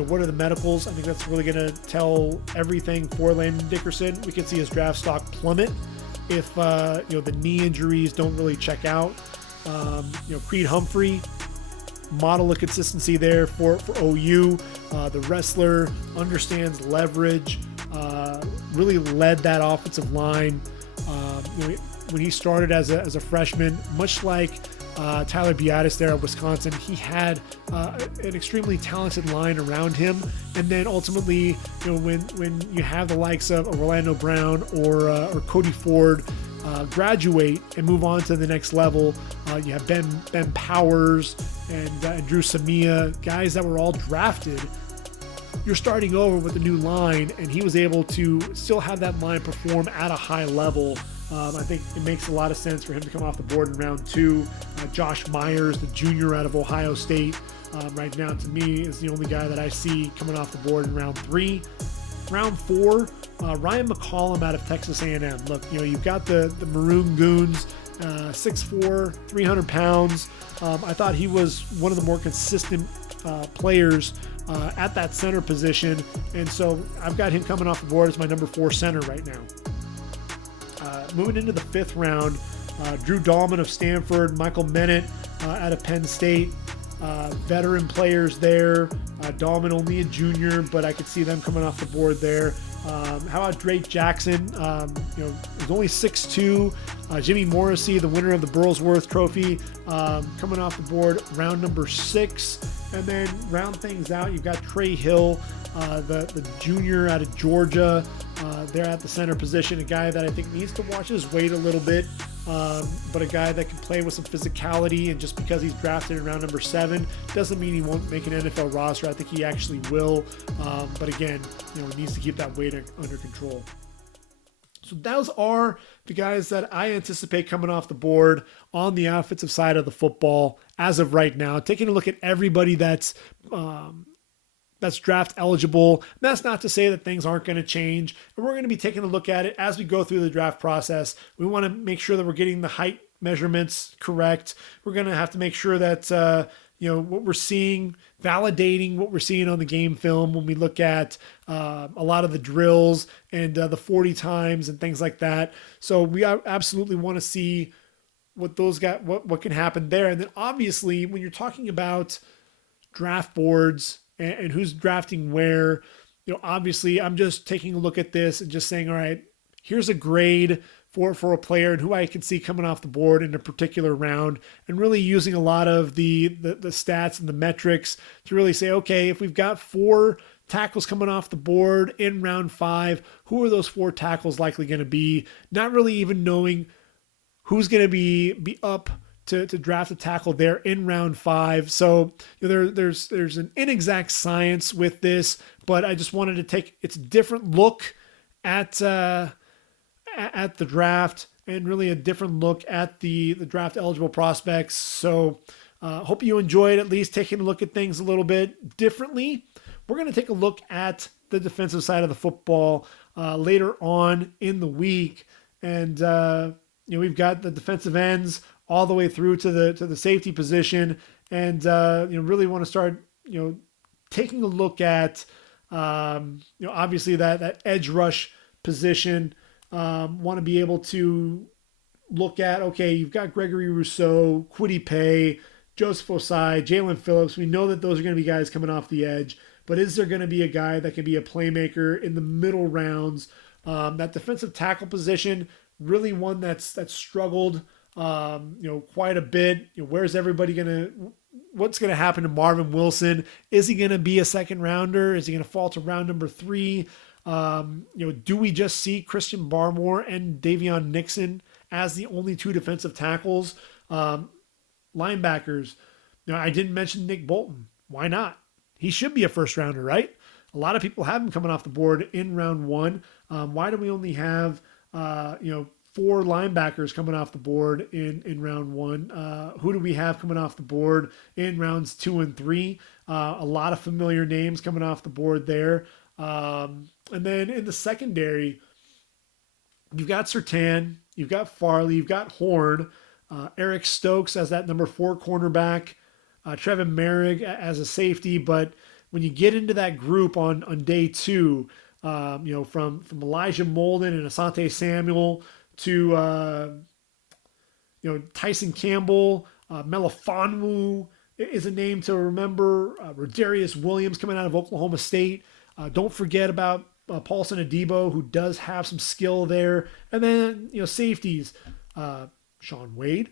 what are the medicals? I think that's really going to tell everything for Landon Dickerson. We could see his draft stock plummet if the knee injuries don't really check out. Creed Humphrey, model of consistency there for OU. The wrestler, understands leverage, really led that offensive line. When he started as a freshman, much like Tyler Biadasz there at Wisconsin, he had an extremely talented line around him. And then ultimately, when you have the likes of Orlando Brown or Cody Ford graduate and move on to the next level, you have Ben Powers and Drew Samia, guys that were all drafted. You're starting over with a new line, and he was able to still have that line perform at a high level. I think it makes a lot of sense for him to come off the board in round 2. Josh Myers, the junior out of Ohio State, right now to me is the only guy that I see coming off the board in round 3. Round 4, Ryan McCollum out of Texas A&M. Look, you've got the Maroon Goons, 6'4", 300 pounds. I thought he was one of the more consistent players at that center position, and so I've got him coming off the board as my number 4 center right now. Moving into the 5th round, Drew Dahlman of Stanford, Michael Bennett out of Penn State, veteran players there. Dahlman only a junior, but I could see them coming off the board there. How about Drake Jackson? He's only 6'2". Jimmy Morrissey, the winner of the Burlsworth Trophy, coming off the board round number 6. And then round things out, you've got Trey Hill, the junior out of Georgia. They're at the center position, a guy that I think needs to watch his weight a little bit, but a guy that can play with some physicality. And just because he's drafted in round number 7 doesn't mean he won't make an NFL roster. I think he actually will. But again, he needs to keep that weight under control. So those are the guys that I anticipate coming off the board on the offensive side of the football as of right now. Taking a look at everybody that's draft eligible. That's not to say that things aren't going to change, and we're going to be taking a look at it as we go through the draft process. We want to make sure that we're getting the height measurements correct. We're going to have to make sure that what we're seeing, validating what we're seeing on the game film when we look at a lot of the drills and the 40 times and things like that. So we absolutely want to see what those got, what can happen there. And then obviously when you're talking about draft boards and who's drafting where, obviously I'm just taking a look at this and just saying, all right, here's a grade for a player and who I can see coming off the board in a particular round, and really using a lot of the stats and the metrics to really say, okay, if we've got 4 tackles coming off the board in round 5, who are those 4 tackles likely going to be? Not really even knowing who's going to be up to draft a tackle there in round 5. So there's an inexact science with this, but I just wanted to take its different look at the draft and really a different look at the draft eligible prospects. So hope you enjoyed at least taking a look at things a little bit differently. We're going to take a look at the defensive side of the football later on in the week. And, we've got the defensive ends all the way through to the safety position. And, really want to start, taking a look at, obviously that edge rush position. Want to be able to look at, okay, you've got Gregory Rousseau, Kwity Paye, Joseph Osai, Jalen Phillips. We know that those are going to be guys coming off the edge, but is there going to be a guy that can be a playmaker in the middle rounds? That defensive tackle position, really one that's struggled, quite a bit. Where's everybody what's going to happen to Marvin Wilson? Is he going to be a second rounder? Is he going to fall to round number 3? Do we just see Christian Barmore and Davion Nixon as the only 2 defensive tackles? Linebackers. I didn't mention Nick Bolton. Why not? He should be a first rounder, right? A lot of people have him coming off the board in round 1. Why do we only have, 4 linebackers coming off the board in round 1? Who do we have coming off the board in rounds 2 and 3? A lot of familiar names coming off the board there. And then in the secondary, you've got Surtain, you've got Farley, you've got Horn, Eric Stokes as that number 4 cornerback, Trevin Merrick as a safety. But when you get into that group on day 2, from Elijah Molden and Asante Samuel to, Tyson Campbell, Melifonwu is a name to remember, Rodarius Williams coming out of Oklahoma State. Don't forget about Paulson Adebo, who does have some skill there. And then, safeties, Sean Wade,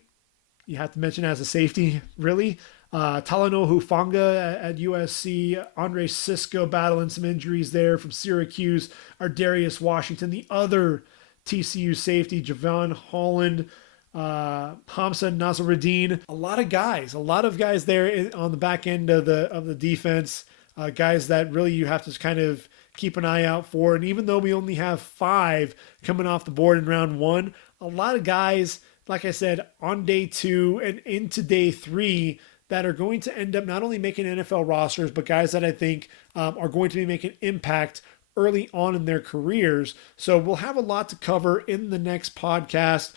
you have to mention as a safety, really. Talanoa Hufanga at USC, Andre Cisco battling some injuries there from Syracuse, Ardarius Washington, the other TCU safety, Javon Holland, Hamza Nazaruddin. A lot of guys there on the back end of the defense. Guys that really you have to kind of keep an eye out for. And even though we only have 5 coming off the board in round 1, a lot of guys, like I said, on day 2 and into day 3 that are going to end up not only making NFL rosters, but guys that I think are going to be making impact early on in their careers. So we'll have a lot to cover in the next podcast.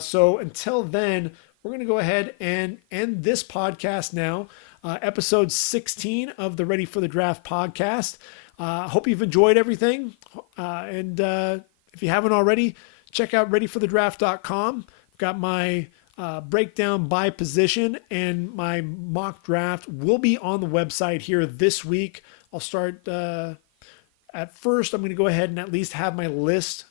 So until then, we're going to go ahead and end this podcast now. Episode 16 of the Ready for the Draft podcast. Hope you've enjoyed everything. And if you haven't already, check out readyforthedraft.com. I've got my breakdown by position, and my mock draft will be on the website here this week. I'll start at first. I'm going to go ahead and at least have my list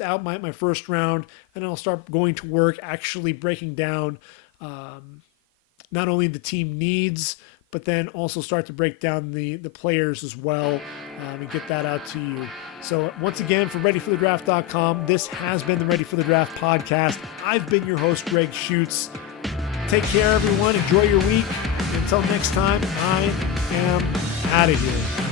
out my first round, and I'll start going to work actually breaking down not only the team needs, but then also start to break down the players as well, and get that out to you. So once again, for readyforthedraft.com, this has been the Ready for the Draft podcast. I've been your host, Gregg Schutze. Take care, everyone. Enjoy your week. Until next time, I am out of here.